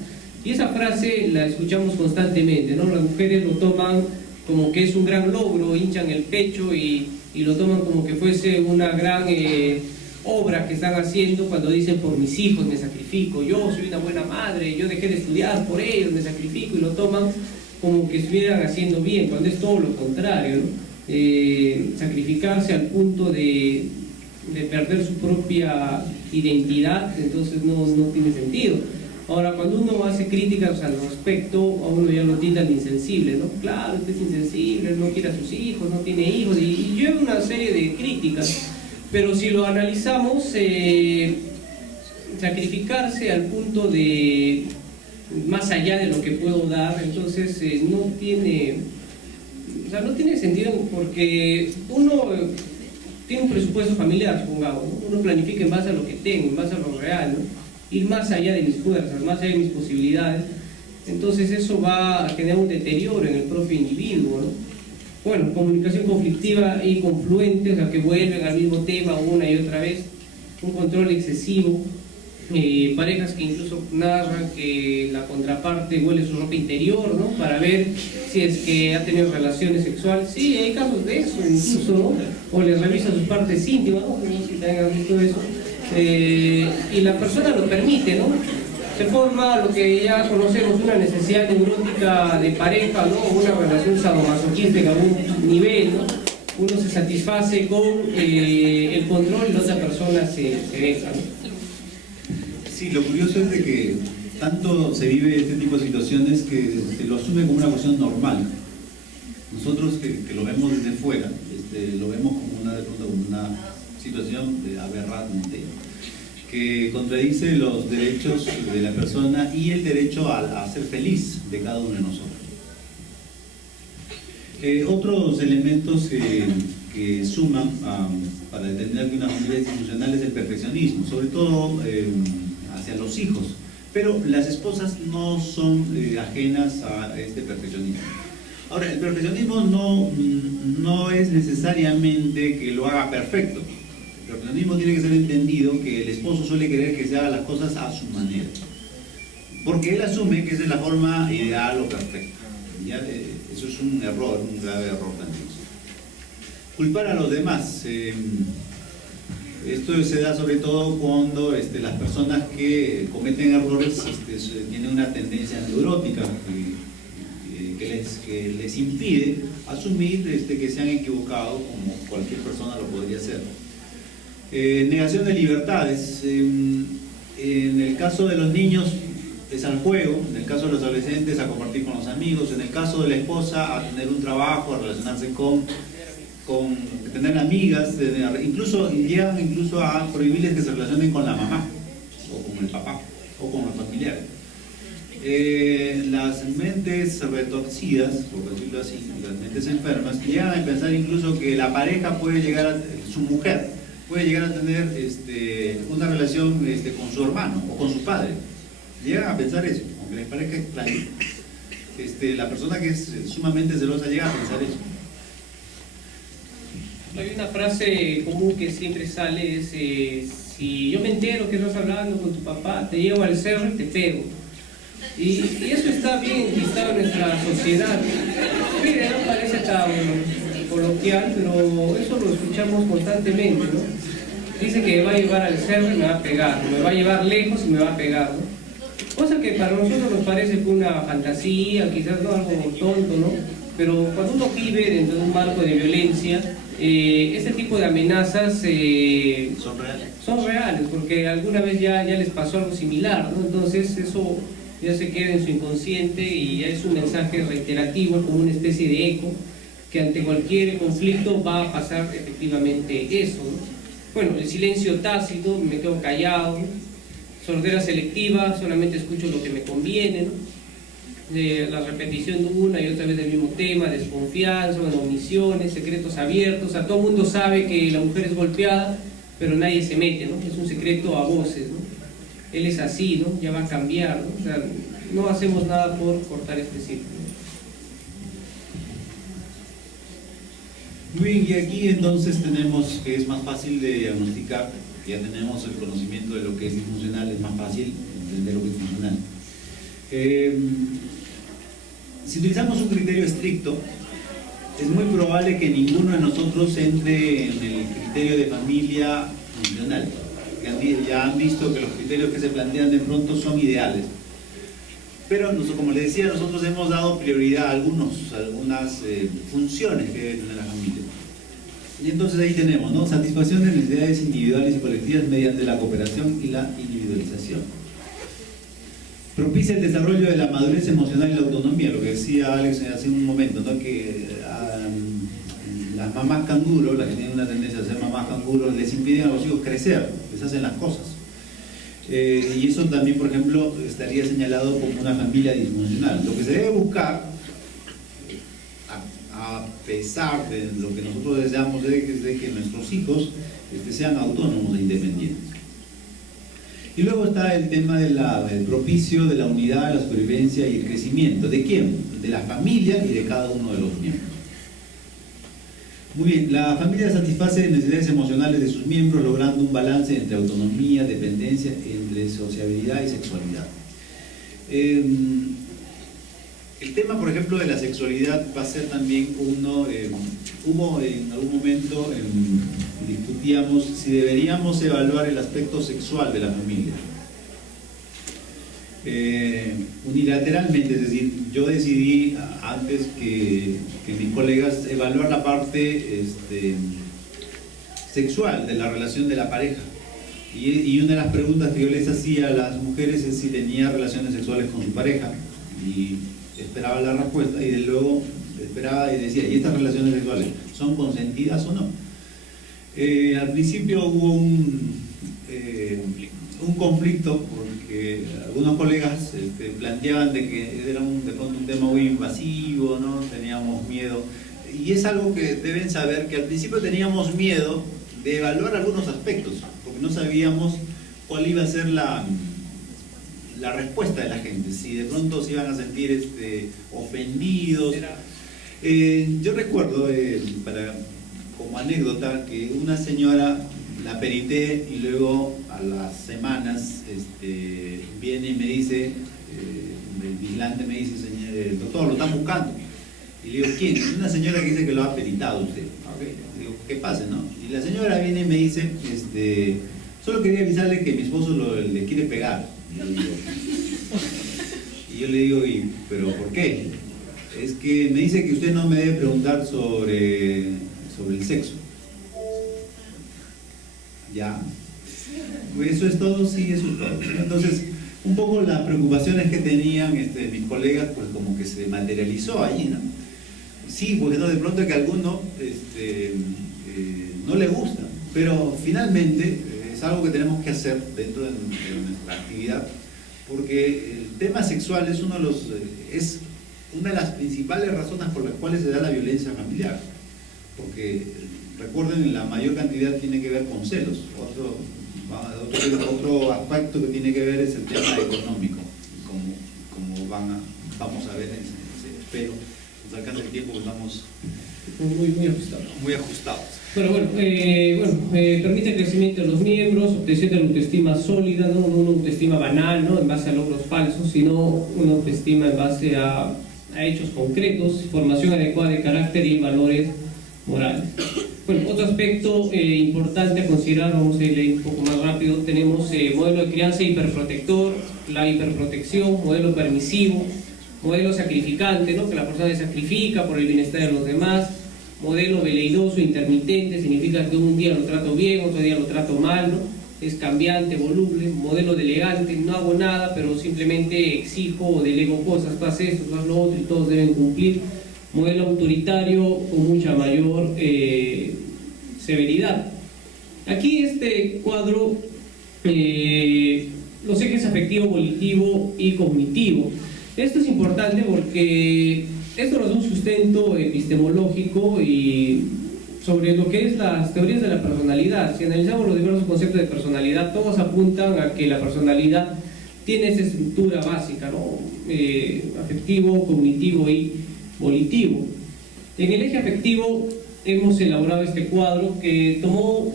Y esa frase la escuchamos constantemente, ¿no? Las mujeres lo toman como que es un gran logro, hinchan el pecho y lo toman como que fuese una gran obra que están haciendo cuando dicen por mis hijos me sacrifico, yo soy una buena madre, yo dejé de estudiar por ellos, me sacrifico, y lo toman como que estuvieran haciendo bien, cuando es todo lo contrario, ¿no? Sacrificarse al punto de perder su propia identidad, entonces no tiene sentido. Ahora, cuando uno hace críticas al respecto, a uno ya lo tildan de insensible, ¿no? Claro, usted es insensible, no quiere a sus hijos, no tiene hijos, y lleva una serie de críticas. Pero si lo analizamos, sacrificarse al punto de más allá de lo que puedo dar, entonces no tiene sentido, porque uno tiene un presupuesto familiar, supongamos, ¿no? Uno planifica en base a lo que tengo, en base a lo real, ¿no? Ir más allá de mis fuerzas, más allá de mis posibilidades. Entonces eso va a generar un deterioro en el propio individuo, ¿no? Bueno, comunicación conflictiva y confluente, o sea, que vuelven al mismo tema una y otra vez, un control excesivo, parejas que incluso narran que la contraparte huele su ropa interior, ¿no? Para ver si es que ha tenido relaciones sexuales. Sí, hay casos de eso incluso, ¿no? O les revisa sus partes íntimas, ¿no? No sé si tengan visto eso. Y la persona lo permite, ¿no? Se forma lo que ya conocemos, una necesidad neurótica de pareja, ¿no? Una relación sadomasoquista a un nivel, ¿no? Uno se satisface con el control y la otra persona se deja, ¿no? Sí, lo curioso es de que tanto se vive este tipo de situaciones que se lo asume como una cuestión normal. Nosotros que lo vemos desde fuera, lo vemos como de pronto como una situación aberrante, que contradice los derechos de la persona y el derecho a ser feliz de cada uno de nosotros. Otros elementos que suman para determinar que una familia es disfuncional es el perfeccionismo, sobre todo hacia los hijos. Pero las esposas no son ajenas a este perfeccionismo. Ahora, el perfeccionismo no es necesariamente que lo haga perfecto. El perfeccionismo tiene que ser entendido que el esposo suele querer que se hagan las cosas a su manera, porque él asume que esa es la forma ideal o perfecta. ¿Ya? Eso es un error, un grave error también. Culpar a los demás. Esto se da sobre todo cuando las personas que cometen errores tienen una tendencia neurótica que les impide asumir que se han equivocado, como cualquier persona lo podría hacer. Negación de libertades. En el caso de los niños es al juego, en el caso de los adolescentes a compartir con los amigos, en el caso de la esposa a tener un trabajo, a relacionarse con tener amigas, incluso llegan a prohibirles que se relacionen con la mamá o con el papá o con los familiares. Las mentes retorcidas, por decirlo así, las mentes enfermas, llegan a pensar incluso que la pareja puede llegar a, su mujer puede llegar a tener una relación con su hermano o con su padre. Llegan a pensar eso, aunque les parezca extraño. La persona que es sumamente celosa llega a pensar eso. Hay una frase común que siempre sale, es si yo me entero que estás hablando con tu papá, te llevo al cerro y te pego. Y eso está bien enquistado en nuestra sociedad. Mire, no parece tan coloquial, pero eso lo escuchamos constantemente, ¿no? Dice que me va a llevar al cerro y me va a pegar, me va a llevar lejos y me va a pegar, ¿no? Cosa que para nosotros nos parece una fantasía, quizás no algo tonto, ¿no? Pero cuando uno vive dentro de un marco de violencia, este tipo de amenazas son reales, porque alguna vez ya les pasó algo similar, ¿no? Entonces eso ya se queda en su inconsciente y ya es un mensaje reiterativo, como una especie de eco, que ante cualquier conflicto va a pasar efectivamente eso, ¿no? Bueno, el silencio tácito, me quedo callado, ¿no? Sordera selectiva, solamente escucho lo que me conviene, ¿no? La repetición de una y otra vez del mismo tema, desconfianza, omisiones, secretos abiertos. O sea, todo el mundo sabe que la mujer es golpeada, pero nadie se mete, ¿no? Es un secreto a voces, ¿no? Él es así, ¿no? Ya va a cambiar, ¿no? O sea, no hacemos nada por cortar este ciclo. Muy bien, y aquí entonces tenemos que es más fácil de diagnosticar, ya tenemos el conocimiento de lo que es disfuncional, es más fácil entender lo que es funcional. Si utilizamos un criterio estricto, es muy probable que ninguno de nosotros entre en el criterio de familia funcional. Ya han visto que los criterios que se plantean de pronto son ideales. Pero, como les decía, nosotros hemos dado prioridad a algunas funciones que debe tener la familia. Y entonces ahí tenemos, ¿no? Satisfacción de necesidades individuales y colectivas mediante la cooperación y la individualización. Propicia el desarrollo de la madurez emocional y la autonomía, lo que decía Alex hace un momento, ¿no? Que las mamás canguro, las que tienen una tendencia a ser mamás canguro, les impiden a los hijos crecer, les hacen las cosas. Y eso también, por ejemplo, estaría señalado como una familia disfuncional. Lo que se debe buscar, a pesar de lo que nosotros deseamos, es de que nuestros hijos sean autónomos e independientes. Y luego está el tema del propicio de la unidad, la supervivencia y el crecimiento. ¿De quién? De la familia y de cada uno de los miembros. Muy bien, la familia satisface necesidades emocionales de sus miembros, logrando un balance entre autonomía, dependencia, entre sociabilidad y sexualidad. El tema, por ejemplo, de la sexualidad va a ser también hubo en algún momento, discutíamos si deberíamos evaluar el aspecto sexual de la familia. Unilateralmente, es decir, yo decidí antes que mis colegas evaluar la parte sexual de la relación de la pareja. Y una de las preguntas que yo les hacía a las mujeres es si tenía relaciones sexuales con su pareja, y esperaba la respuesta, y luego esperaba y decía, ¿y estas relaciones sexuales son consentidas o no? Al principio hubo un conflicto, porque algunos colegas planteaban de que era de pronto un tema muy invasivo, ¿no? Teníamos miedo, y es algo que deben saber, que al principio teníamos miedo de evaluar algunos aspectos, porque no sabíamos cuál iba a ser la la respuesta de la gente, si de pronto se iban a sentir ofendidos. Yo recuerdo, como anécdota, que una señora la perité y luego a las semanas viene y me dice, el vigilante me dice, señor, doctor, lo están buscando. Y le digo, ¿quién? Una señora que dice que lo ha peritado usted. Digo, ¿qué pasa, no? Y la señora viene y me dice, solo quería avisarle que mi esposo le quiere pegar. Y yo le digo, ¿pero por qué? Es que me dice que usted no me debe preguntar sobre el sexo. Ya. ¿Eso es todo? Sí, eso es todo. Entonces, un poco las preocupaciones que tenían mis colegas, pues como que se materializó allí, ¿no? Sí, porque no, de pronto es que a alguno no le gusta, pero finalmente es algo que tenemos que hacer dentro de nuestra actividad, porque el tema sexual es es una de las principales razones por las cuales se da la violencia familiar, porque recuerden, la mayor cantidad tiene que ver con celos. Otro aspecto que tiene que ver es el tema económico, como vamos a ver, espero nos alcanza el tiempo que estamos muy ajustados. Bueno, permite el crecimiento de los miembros, obtención de la autoestima sólida, no una autoestima banal, ¿no?, en base a logros falsos, sino una autoestima en base a hechos concretos, formación adecuada de carácter y valores morales. Bueno, otro aspecto importante a considerar, vamos a ir un poco más rápido, tenemos modelo de crianza hiperprotector, la hiperprotección, modelo permisivo, modelo sacrificante, ¿no?, que la persona se sacrifica por el bienestar de los demás, modelo veleidoso, intermitente, significa que un día lo trato bien, otro día lo trato mal, ¿no?, es cambiante, voluble, modelo delegante, no hago nada, pero simplemente exijo o delego cosas, tú haces esto, tú haces lo otro y todos deben cumplir. Modelo autoritario con mucha mayor severidad. Aquí este cuadro, los ejes afectivo, volitivo y cognitivo. Esto es importante porque esto nos da un sustento epistemológico y sobre lo que es las teorías de la personalidad. Si analizamos los diversos conceptos de personalidad, todos apuntan a que la personalidad tiene esa estructura básica, ¿no?, afectivo, cognitivo y volitivo. En el eje afectivo hemos elaborado este cuadro que tomó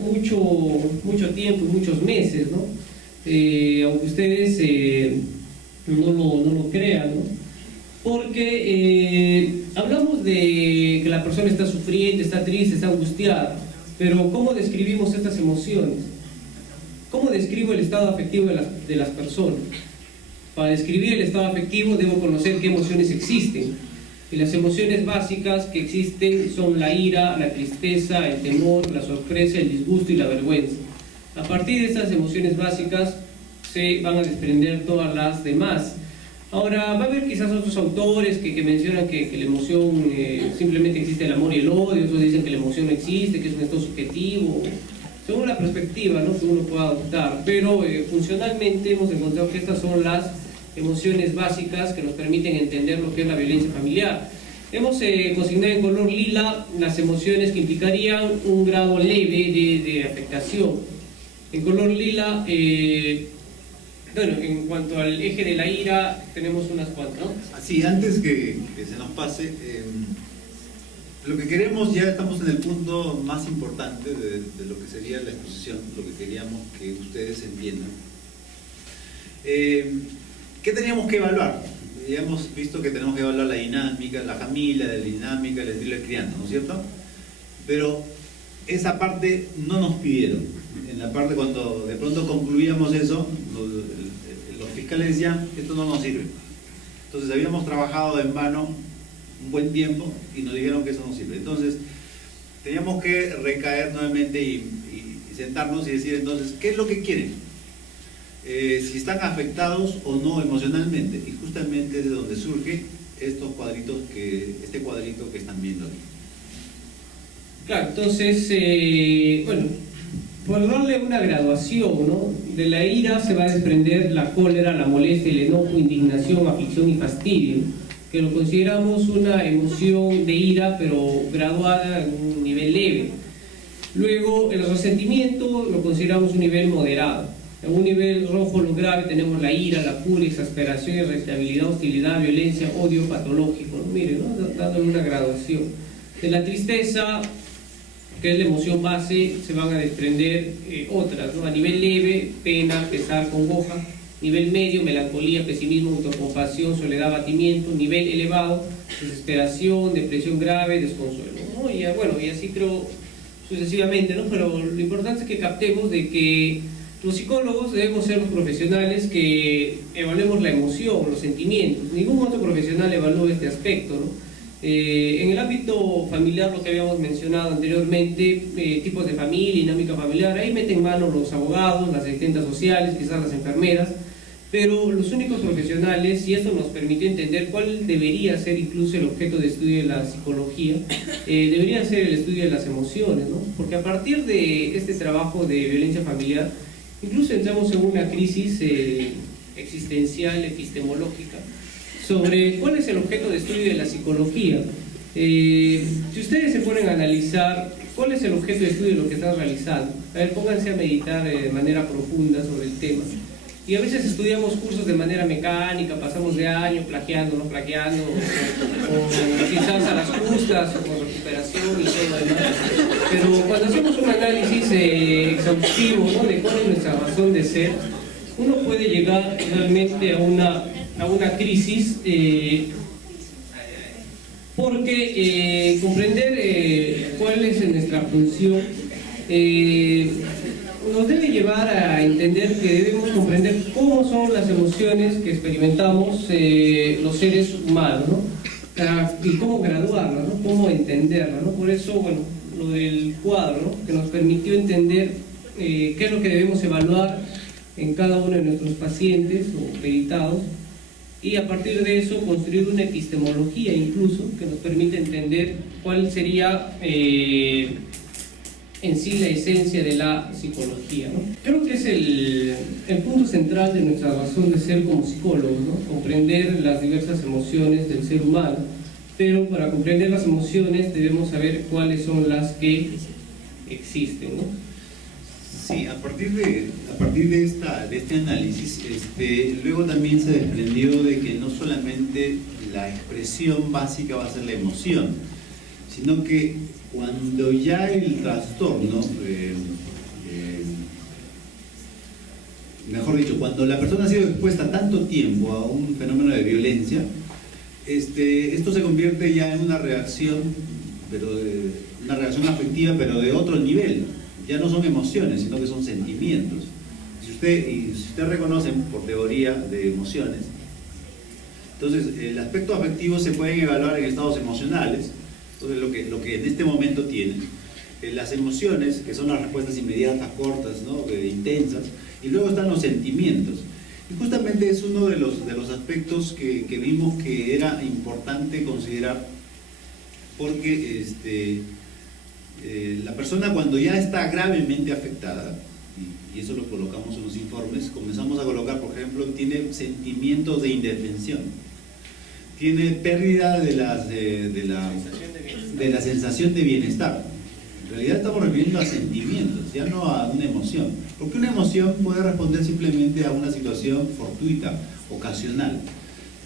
mucho tiempo y muchos meses, ¿no? Aunque ustedes no lo crean, ¿no?, porque hablamos de que la persona está sufriente, está triste, está angustiada, pero ¿cómo describimos estas emociones? ¿Cómo describo el estado afectivo de las personas? Para describir el estado afectivo debo conocer qué emociones existen. Y las emociones básicas que existen son la ira, la tristeza, el temor, la sorpresa, el disgusto y la vergüenza. A partir de estas emociones básicas se van a desprender todas las demás. Ahora, va a haber quizás otros autores que mencionan que la emoción simplemente existe el amor y el odio, otros dicen que la emoción no existe, que es un estado subjetivo, según la perspectiva, ¿no?, que uno pueda adoptar, pero funcionalmente hemos encontrado que estas son las emociones básicas que nos permiten entender lo que es la violencia familiar. Hemos consignado en color lila las emociones que implicarían un grado leve de afectación. En color lila, bueno, en cuanto al eje de la ira, tenemos unas cuantas, ¿no? Sí, antes que se nos pase, lo que queremos, ya estamos en el punto más importante de lo que sería la exposición, lo que queríamos que ustedes entiendan. ¿Qué teníamos que evaluar? Ya hemos visto que tenemos que evaluar la dinámica, la familia, la dinámica, el estilo de crianza, ¿no es cierto? Pero esa parte no nos pidieron. En la parte cuando de pronto concluíamos eso, los fiscales decían, esto no nos sirve. Entonces habíamos trabajado en vano un buen tiempo y nos dijeron que eso no sirve. Entonces teníamos que recaer nuevamente y sentarnos y decir entonces, ¿qué es lo que quieren? Si están afectados o no emocionalmente, y justamente es de donde surge este cuadrito que están viendo aquí. Claro, entonces, bueno, por darle una graduación, ¿no?, de la ira se va a desprender la cólera, la molestia, el enojo, indignación, aflicción y fastidio, que lo consideramos una emoción de ira, pero graduada en un nivel leve. Luego, el resentimiento lo consideramos un nivel moderado. En un nivel rojo, lo grave, tenemos la ira, la furia, exasperación, irritabilidad, hostilidad, violencia, odio patológico, ¿no? Miren, ¿no? Dándole una graduación. De la tristeza, que es la emoción base, se van a desprender otras, ¿no? A nivel leve, pena, pesar, congoja. Nivel medio, melancolía, pesimismo, autocompasión, soledad, abatimiento. Nivel elevado, desesperación, depresión grave, desconsuelo, ¿no? Y bueno, y así creo sucesivamente, ¿no? Pero lo importante es que captemos de que los psicólogos debemos ser los profesionales que evaluemos la emoción, los sentimientos. Ningún otro profesional evalúa este aspecto, ¿no? En el ámbito familiar, lo que habíamos mencionado anteriormente, tipos de familia, dinámica familiar, ahí meten mano los abogados, las asistentes sociales, quizás las enfermeras, pero los únicos profesionales, y esto nos permitió entender cuál debería ser incluso el objeto de estudio de la psicología, debería ser el estudio de las emociones, ¿no? Porque a partir de este trabajo de violencia familiar, incluso entramos en una crisis existencial, epistemológica, sobre cuál es el objeto de estudio de la psicología. Si ustedes se ponen a analizar cuál es el objeto de estudio de lo que están realizando, a ver, pónganse a meditar de manera profunda sobre el tema. Y a veces estudiamos cursos de manera mecánica, pasamos de año plagiando, no plagiando, o quizás a las justas, o con recuperación y todo lo demás. Pero cuando hacemos un análisis exhaustivo, ¿no?, de cuál es nuestra razón de ser, uno puede llegar realmente a una crisis, porque comprender cuál es nuestra función nos debe llevar a entender que debemos comprender cómo son las emociones que experimentamos los seres humanos, ¿no? Y cómo graduarlas, ¿no? Cómo entenderlas, ¿no? Por eso, bueno, lo del cuadro, ¿no?, que nos permitió entender qué es lo que debemos evaluar en cada uno de nuestros pacientes o peritados, y a partir de eso construir una epistemología incluso que nos permite entender cuál sería en sí la esencia de la psicología, ¿no? Creo que es el punto central de nuestra razón de ser como psicólogos, ¿no? Comprender las diversas emociones del ser humano, pero para comprender las emociones debemos saber cuáles son las que existen, ¿no? Sí, a partir de este análisis, luego también se desprendió de que no solamente la expresión básica va a ser la emoción, sino que cuando ya el trastorno, mejor dicho, cuando la persona ha sido expuesta tanto tiempo a un fenómeno de violencia, esto se convierte ya en una reacción, una reacción afectiva, pero de otro nivel. Ya no son emociones, sino que son sentimientos. Si usted reconoce por teoría de emociones, entonces el aspecto afectivo se pueden evaluar en estados emocionales. Entonces lo que en este momento tiene, las emociones, que son las respuestas inmediatas, cortas, ¿no?, intensas, y luego están los sentimientos. Y justamente es uno de los aspectos que vimos que era importante considerar, porque la persona, cuando ya está gravemente afectada, y eso lo colocamos en los informes, comenzamos a colocar, por ejemplo, tiene sentimientos de indefensión, tiene pérdida de la sensación de bienestar. En realidad estamos refiriendo a sentimientos, ya no a una emoción, porque una emoción puede responder simplemente a una situación fortuita, ocasional,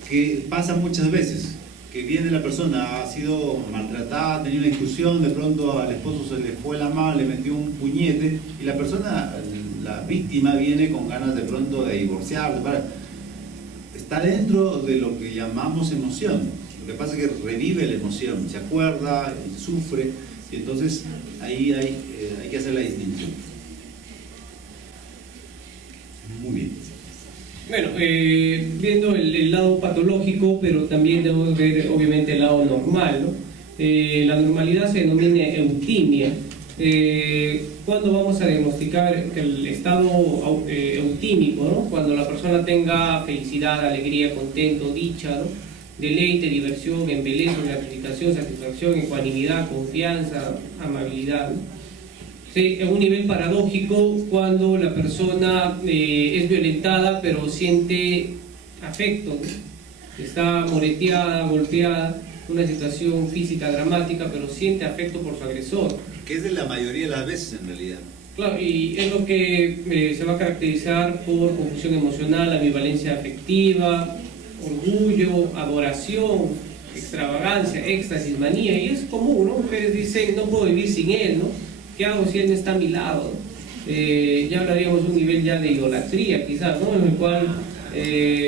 que pasa muchas veces, que viene la persona, ha sido maltratada, ha tenido una discusión, de pronto al esposo se le fue la mano, le metió un puñete, y la persona, la víctima, viene con ganas de pronto de divorciarse. Está dentro de lo que llamamos emoción. Lo que pasa es que revive la emoción, se acuerda, sufre, y entonces ahí hay que hacer la distinción. Muy bien. Bueno, viendo el lado patológico, pero también debemos ver obviamente el lado normal, ¿no? La normalidad se denomina eutimia. ¿Cuándo vamos a diagnosticar el estado eutímico, ¿no? Cuando la persona tenga felicidad, alegría, contento, dicha, ¿no?, deleite, diversión, embelezo, gratificación, satisfacción, ecuanimidad, confianza, amabilidad, ¿no? Sí, en un nivel paradójico, cuando la persona es violentada pero siente afecto, ¿no? Está moreteada, golpeada, una situación física dramática, pero siente afecto por su agresor. Que es de la mayoría de las veces en realidad. Claro, y es lo que se va a caracterizar por confusión emocional, ambivalencia afectiva, orgullo, adoración, extravagancia, éxtasis, manía, y es común, ¿no? Mujeres dicen, no puedo vivir sin él, ¿no? ¿Qué hago si él no está a mi lado? Ya hablaríamos de un nivel ya de idolatría, quizás, ¿no? En el cual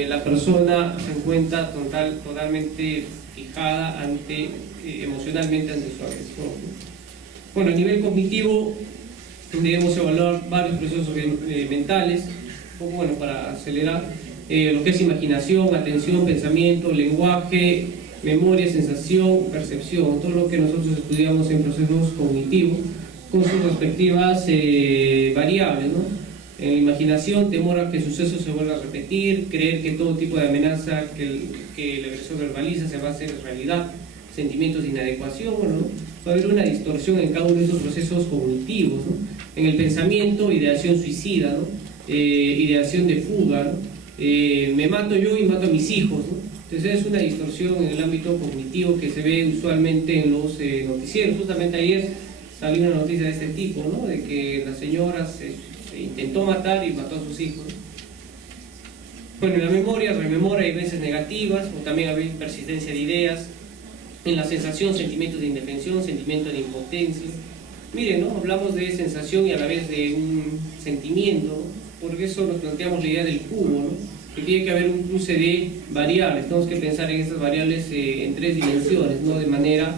la persona se encuentra totalmente fijada emocionalmente ante su agresor, ¿no? Bueno, a nivel cognitivo debemos evaluar varios procesos mentales, un poco, bueno, para acelerar, lo que es imaginación, atención, pensamiento, lenguaje, memoria, sensación, percepción, todo lo que nosotros estudiamos en procesos cognitivos con sus respectivas variables, ¿no? En la imaginación, temor a que el suceso se vuelva a repetir, creer que todo tipo de amenaza que el agresor verbaliza se va a hacer realidad, sentimientos de inadecuación, ¿no? Va a haber una distorsión en cada uno de esos procesos cognitivos, ¿no? En el pensamiento, ideación suicida, ¿no? Ideación de fuga, ¿no? Me mato yo y mato a mis hijos, ¿no? Entonces es una distorsión en el ámbito cognitivo que se ve usualmente en los noticieros. Justamente ayer salió una noticia de este tipo, ¿no? De que la señora se intentó matar y mató a sus hijos. Bueno, en la memoria rememora vivencias negativas, o también hay persistencia de ideas. En la sensación, sentimientos de indefensión, sentimiento de impotencia. Miren, ¿no? Hablamos de sensación y a la vez de un sentimiento, ¿no? Por eso nos planteamos la idea del cubo, ¿no? Que tiene que haber un cruce de variables. Tenemos que pensar en estas variables en tres dimensiones, ¿no? De manera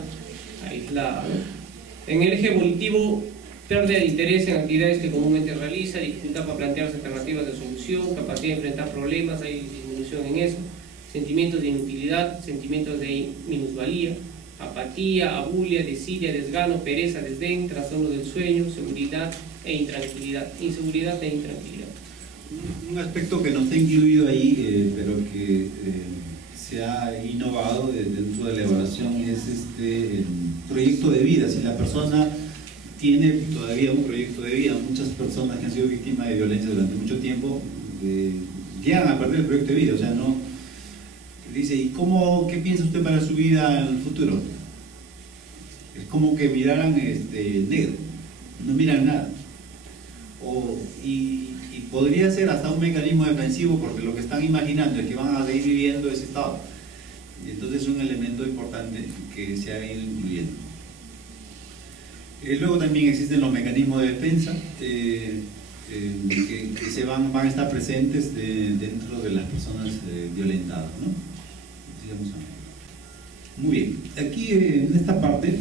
aislada, ¿no? En el eje evolutivo, pérdida de interés en actividades que comúnmente realiza, dificultad para plantearse alternativas de solución, capacidad de enfrentar problemas, hay disminución en eso. Sentimientos de inutilidad, sentimientos de minusvalía, apatía, abulia, desidia, desgano, pereza, desdén, trastorno del sueño, seguridad e intranquilidad, inseguridad e intranquilidad. Un aspecto que no está incluido ahí, pero que se ha innovado dentro de la evaluación es el proyecto de vida. Si la persona tiene todavía un proyecto de vida, muchas personas que han sido víctimas de violencia durante mucho tiempo llegan a perder el proyecto de vida, o sea, no dice, ¿y qué piensa usted para su vida en el futuro? Es como que miraran negro, no miran nada. Y podría ser hasta un mecanismo defensivo, porque lo que están imaginando es que van a seguir viviendo ese estado. Y entonces es un elemento importante que se ha ido incluyendo. Luego también existen los mecanismos de defensa que van a estar presentes dentro de las personas violentadas, ¿no? Muy bien, aquí en esta parte,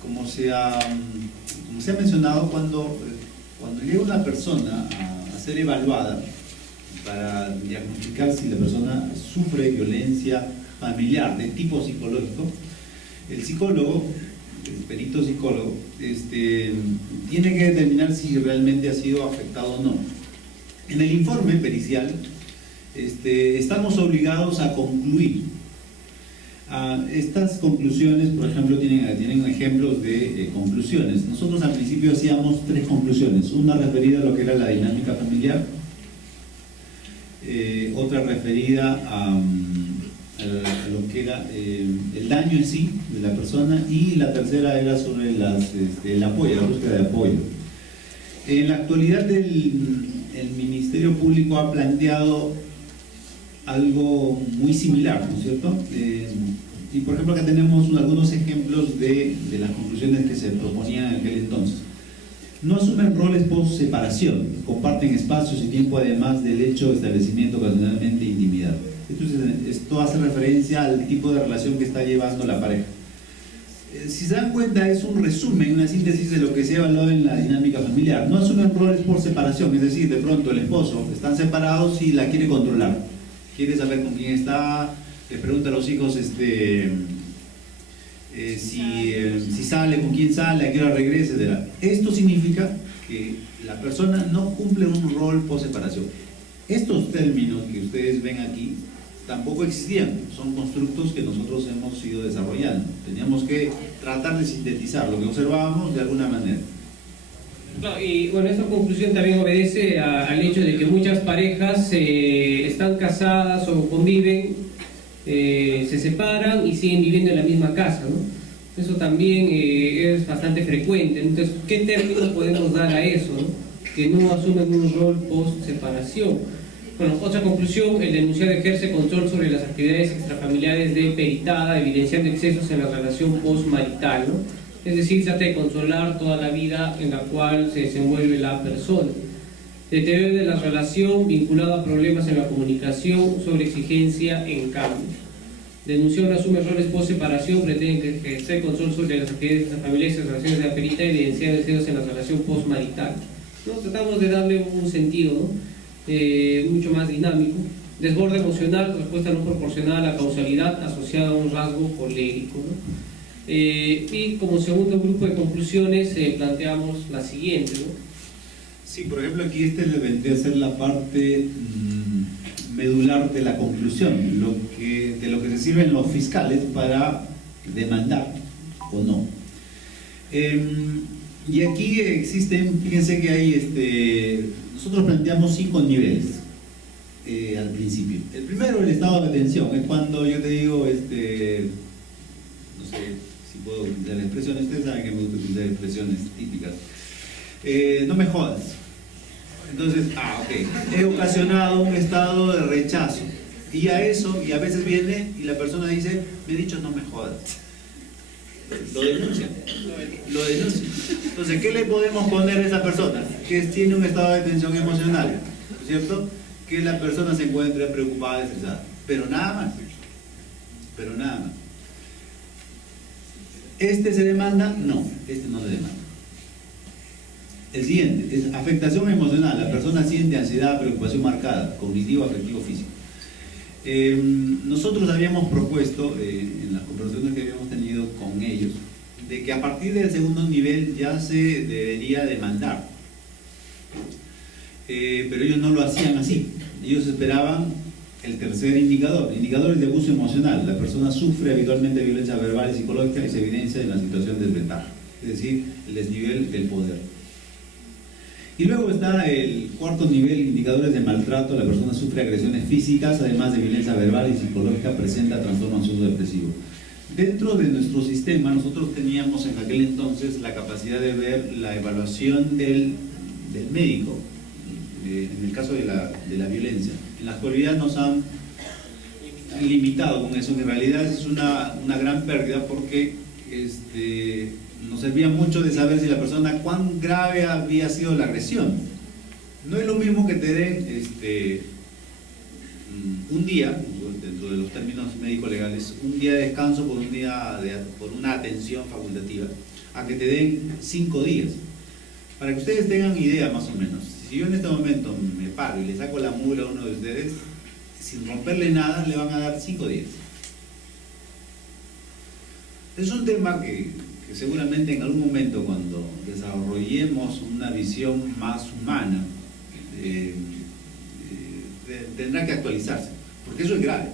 como se ha mencionado, cuando llega una persona a ser evaluada para diagnosticar si la persona sufre violencia familiar de tipo psicológico, el psicólogo, el perito psicólogo, tiene que determinar si realmente ha sido afectado o no. En el informe pericial estamos obligados a concluir. Estas conclusiones, por ejemplo, tienen ejemplos de conclusiones. Nosotros al principio hacíamos tres conclusiones: una referida a lo que era la dinámica familiar, otra referida a lo que era el daño en sí de la persona, y la tercera era sobre el apoyo, la búsqueda de apoyo. En la actualidad el Ministerio Público ha planteado algo muy similar, ¿no es cierto? Y por ejemplo acá tenemos algunos ejemplos de las conclusiones que se proponían en aquel entonces. No asumen roles por separación, comparten espacios y tiempo además del hecho de establecimiento ocasionalmente de intimidad. Esto hace referencia al tipo de relación que está llevando la pareja. Si se dan cuenta, es un resumen, una síntesis de lo que se ha evaluado en la dinámica familiar. No asumen roles por separación, es decir, de pronto el esposo están separados y la quiere controlar, quiere saber con quién está, le pregunta a los hijos si sale, con quién sale, a qué hora regrese, etc. Esto significa que la persona no cumple un rol por separación. Estos términos que ustedes ven aquí tampoco existían, son constructos que nosotros hemos ido desarrollando. Teníamos que tratar de sintetizar lo que observábamos de alguna manera. No, y bueno, esta conclusión también obedece al hecho de que muchas parejas están casadas o conviven, se separan y siguen viviendo en la misma casa, ¿no? Eso también es bastante frecuente. Entonces, ¿qué término podemos dar a eso, no? Que no asumen un rol post-separación. Bueno, otra conclusión: el denunciado ejerce control sobre las actividades extrafamiliares de peritada, evidenciando excesos en la relación post-marital, ¿no? Es decir, se trata de controlar toda la vida en la cual se desenvuelve la persona. Deterioro de la relación vinculado a problemas en la comunicación, sobre exigencia en cambio. Denunciado no asume roles post-separación, pretende ejercer control sobre las actividades extrafamiliares y las relaciones de la perita, evidenciando excesos en la relación post-marital, ¿no? Tratamos de darle un sentido, ¿no? Mucho más dinámico. Desborde emocional, respuesta no proporcional a la causalidad asociada a un rasgo colérico, ¿no? Y como segundo grupo de conclusiones planteamos la siguiente, ¿no? Sí, por ejemplo, aquí le vendría a ser la parte medular de la conclusión, de lo que se sirven los fiscales para demandar o no. Y aquí existen, fíjense que hay, nosotros planteamos 5 niveles al principio. El primero, el estado de atención, es cuando yo te digo, no sé si puedo utilizar expresiones, ustedes saben que me gusta utilizar expresiones típicas. No me jodas. Entonces, ok, he ocasionado un estado de rechazo. Y a eso, y a veces viene y la persona dice, me he dicho no me jodas. Lo denuncia. Entonces, ¿qué le podemos poner a esa persona? Que tiene un estado de tensión emocional, ¿cierto? Que la persona se encuentre preocupada, estresada. Pero nada más. ¿Este se demanda? No, este no se demanda. El siguiente es afectación emocional. La persona siente ansiedad, preocupación marcada, cognitivo, afectivo, físico. Nosotros habíamos propuesto, en las conversaciones que habíamos tenido con ellos, de que a partir del segundo nivel ya se debería demandar. Pero ellos no lo hacían así. Ellos esperaban el tercer indicador. Indicadores de abuso emocional. La persona sufre habitualmente violencia verbal y psicológica y se evidencia en la situación de desventaja. Es decir, el desnivel del poder. Y luego está el cuarto nivel, indicadores de maltrato. La persona sufre agresiones físicas, además de violencia verbal y psicológica, presenta trastorno ansioso depresivo. Dentro de nuestro sistema, nosotros teníamos en aquel entonces la capacidad de ver la evaluación del médico, en el caso de la violencia. En la actualidad nos han limitado con eso, en realidad es una gran pérdida porque nos servía mucho de saber si la persona, cuán grave había sido la agresión. No es lo mismo que te den un día, dentro de los términos médico-legales, un día de descanso por una atención facultativa, a que te den 5 días. Para que ustedes tengan idea más o menos, si yo en este momento me paro y le saco la mula a uno de ustedes, sin romperle nada, le van a dar 5 días. Es un tema que seguramente en algún momento, cuando desarrollemos una visión más humana, tendrá que actualizarse, porque eso es grave.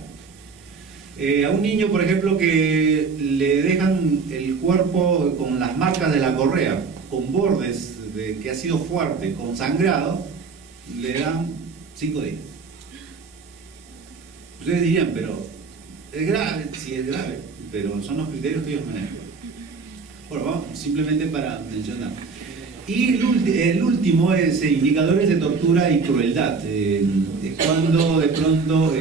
A un niño, por ejemplo, que le dejan el cuerpo con las marcas de la correa, con bordes que ha sido fuerte, con sangrado, le dan 5 días. Ustedes dirían, pero es grave, sí es grave, pero son los criterios que ellos manejan. Bueno, vamos, simplemente para mencionar. Y el último es indicadores de tortura y crueldad. Cuando de pronto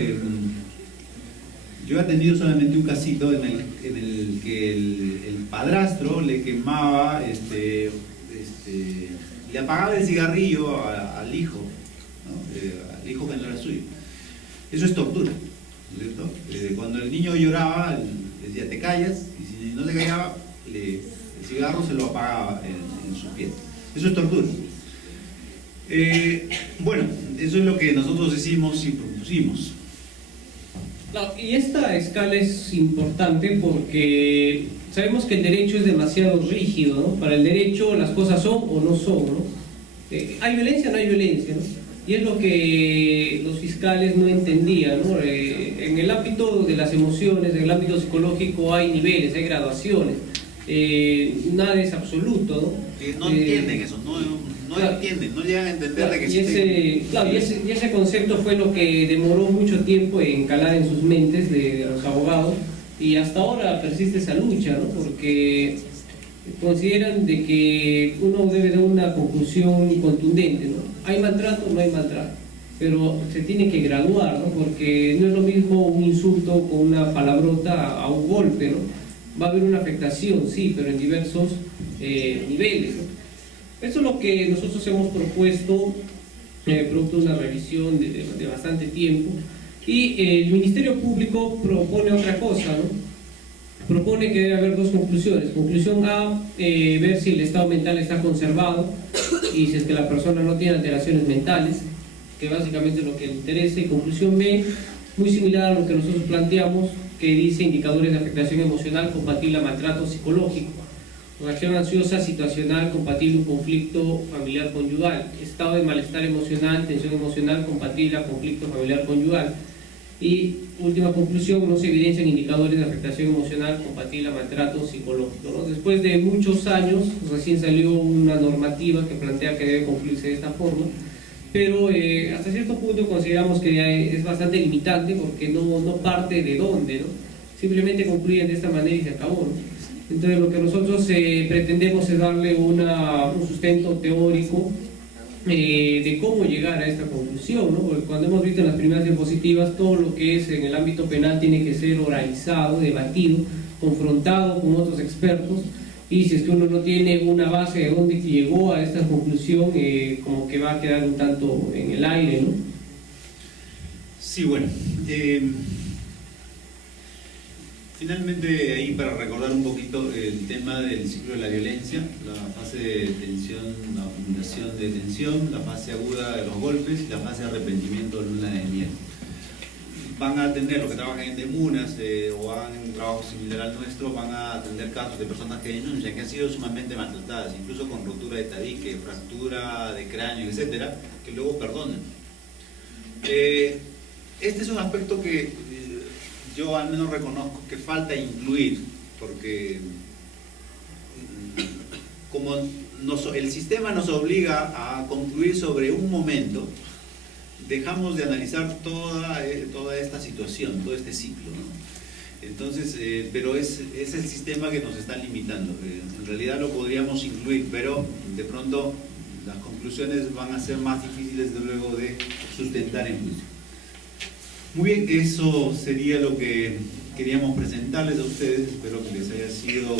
yo he atendido solamente un casito en el que el padrastro le quemaba, le apagaba el cigarrillo al hijo, ¿no? Al hijo que no era suyo. Eso es tortura, ¿no es cierto? Cuando el niño lloraba, le decía te callas, y si no se callaba, el cigarro se lo apagaba en su piel. Eso es tortura. Bueno, eso es lo que nosotros hicimos y propusimos. No, y esta escala es importante porque sabemos que el derecho es demasiado rígido, ¿no? Para el derecho las cosas son o no son, ¿no? Hay violencia o no hay violencia, ¿no? Y es lo que los fiscales no entendían, ¿no? En el ámbito de las emociones, en el ámbito psicológico hay niveles, hay graduaciones. Nada es absoluto, ¿no? No entienden eso, no entienden, no llegan a entender de que y ese concepto fue lo que demoró mucho tiempo en calar en sus mentes de los abogados, y hasta ahora persiste esa lucha, ¿no? Porque consideran de que uno debe dar una conclusión contundente, ¿no? ¿Hay maltrato o no hay maltrato? Pero se tiene que graduar, ¿no? Porque no es lo mismo un insulto con una palabrota a un golpe, ¿no? Va a haber una afectación, sí, pero en diversos niveles, ¿no? Eso es lo que nosotros hemos propuesto, producto de una revisión de bastante tiempo, y el Ministerio Público propone otra cosa, ¿no? Propone que debe haber dos conclusiones. Conclusión A, ver si el estado mental está conservado y si es que la persona no tiene alteraciones mentales, que básicamente es lo que le interesa. Y conclusión B, muy similar a lo que nosotros planteamos, que dice indicadores de afectación emocional compatible a maltrato psicológico, reacción ansiosa situacional compatible a un conflicto familiar conyugal, estado de malestar emocional, tensión emocional compatible a conflicto familiar conyugal. Y última conclusión, no se evidencian indicadores de afectación emocional compatible a maltrato psicológico, ¿no? Después de muchos años, recién salió una normativa que plantea que debe cumplirse de esta forma, pero hasta cierto punto consideramos que es bastante limitante porque no parte de dónde, ¿no? Simplemente concluyen de esta manera y se acabó, ¿no? Entonces lo que nosotros pretendemos es darle un sustento teórico de cómo llegar a esta conclusión, ¿no? Porque cuando hemos visto en las primeras diapositivas, todo lo que es en el ámbito penal tiene que ser oralizado, debatido, confrontado con otros expertos, y si es que uno no tiene una base de dónde llegó a esta conclusión, como que va a quedar un tanto en el aire, ¿no? Sí, bueno. Finalmente, ahí para recordar un poquito el tema del ciclo de la violencia, la fase de tensión, la acumulación de tensión, la fase aguda de los golpes y la fase de arrepentimiento de luna de miel. Van a atender, los que trabajan en demunas o hagan un trabajo similar al nuestro, van a atender casos de personas que denuncian que han sido sumamente maltratadas, incluso con rotura de tabique, fractura de cráneo, etcétera, que luego perdonan. Este es un aspecto que yo al menos reconozco que falta incluir, porque como el sistema nos obliga a concluir sobre un momento, dejamos de analizar toda esta situación, todo este ciclo, ¿no? Entonces, pero es el sistema que nos está limitando. En realidad lo podríamos incluir, pero de pronto las conclusiones van a ser más difíciles de luego de sustentar en juicio. Muy bien, eso sería lo que queríamos presentarles a ustedes. Espero que les haya sido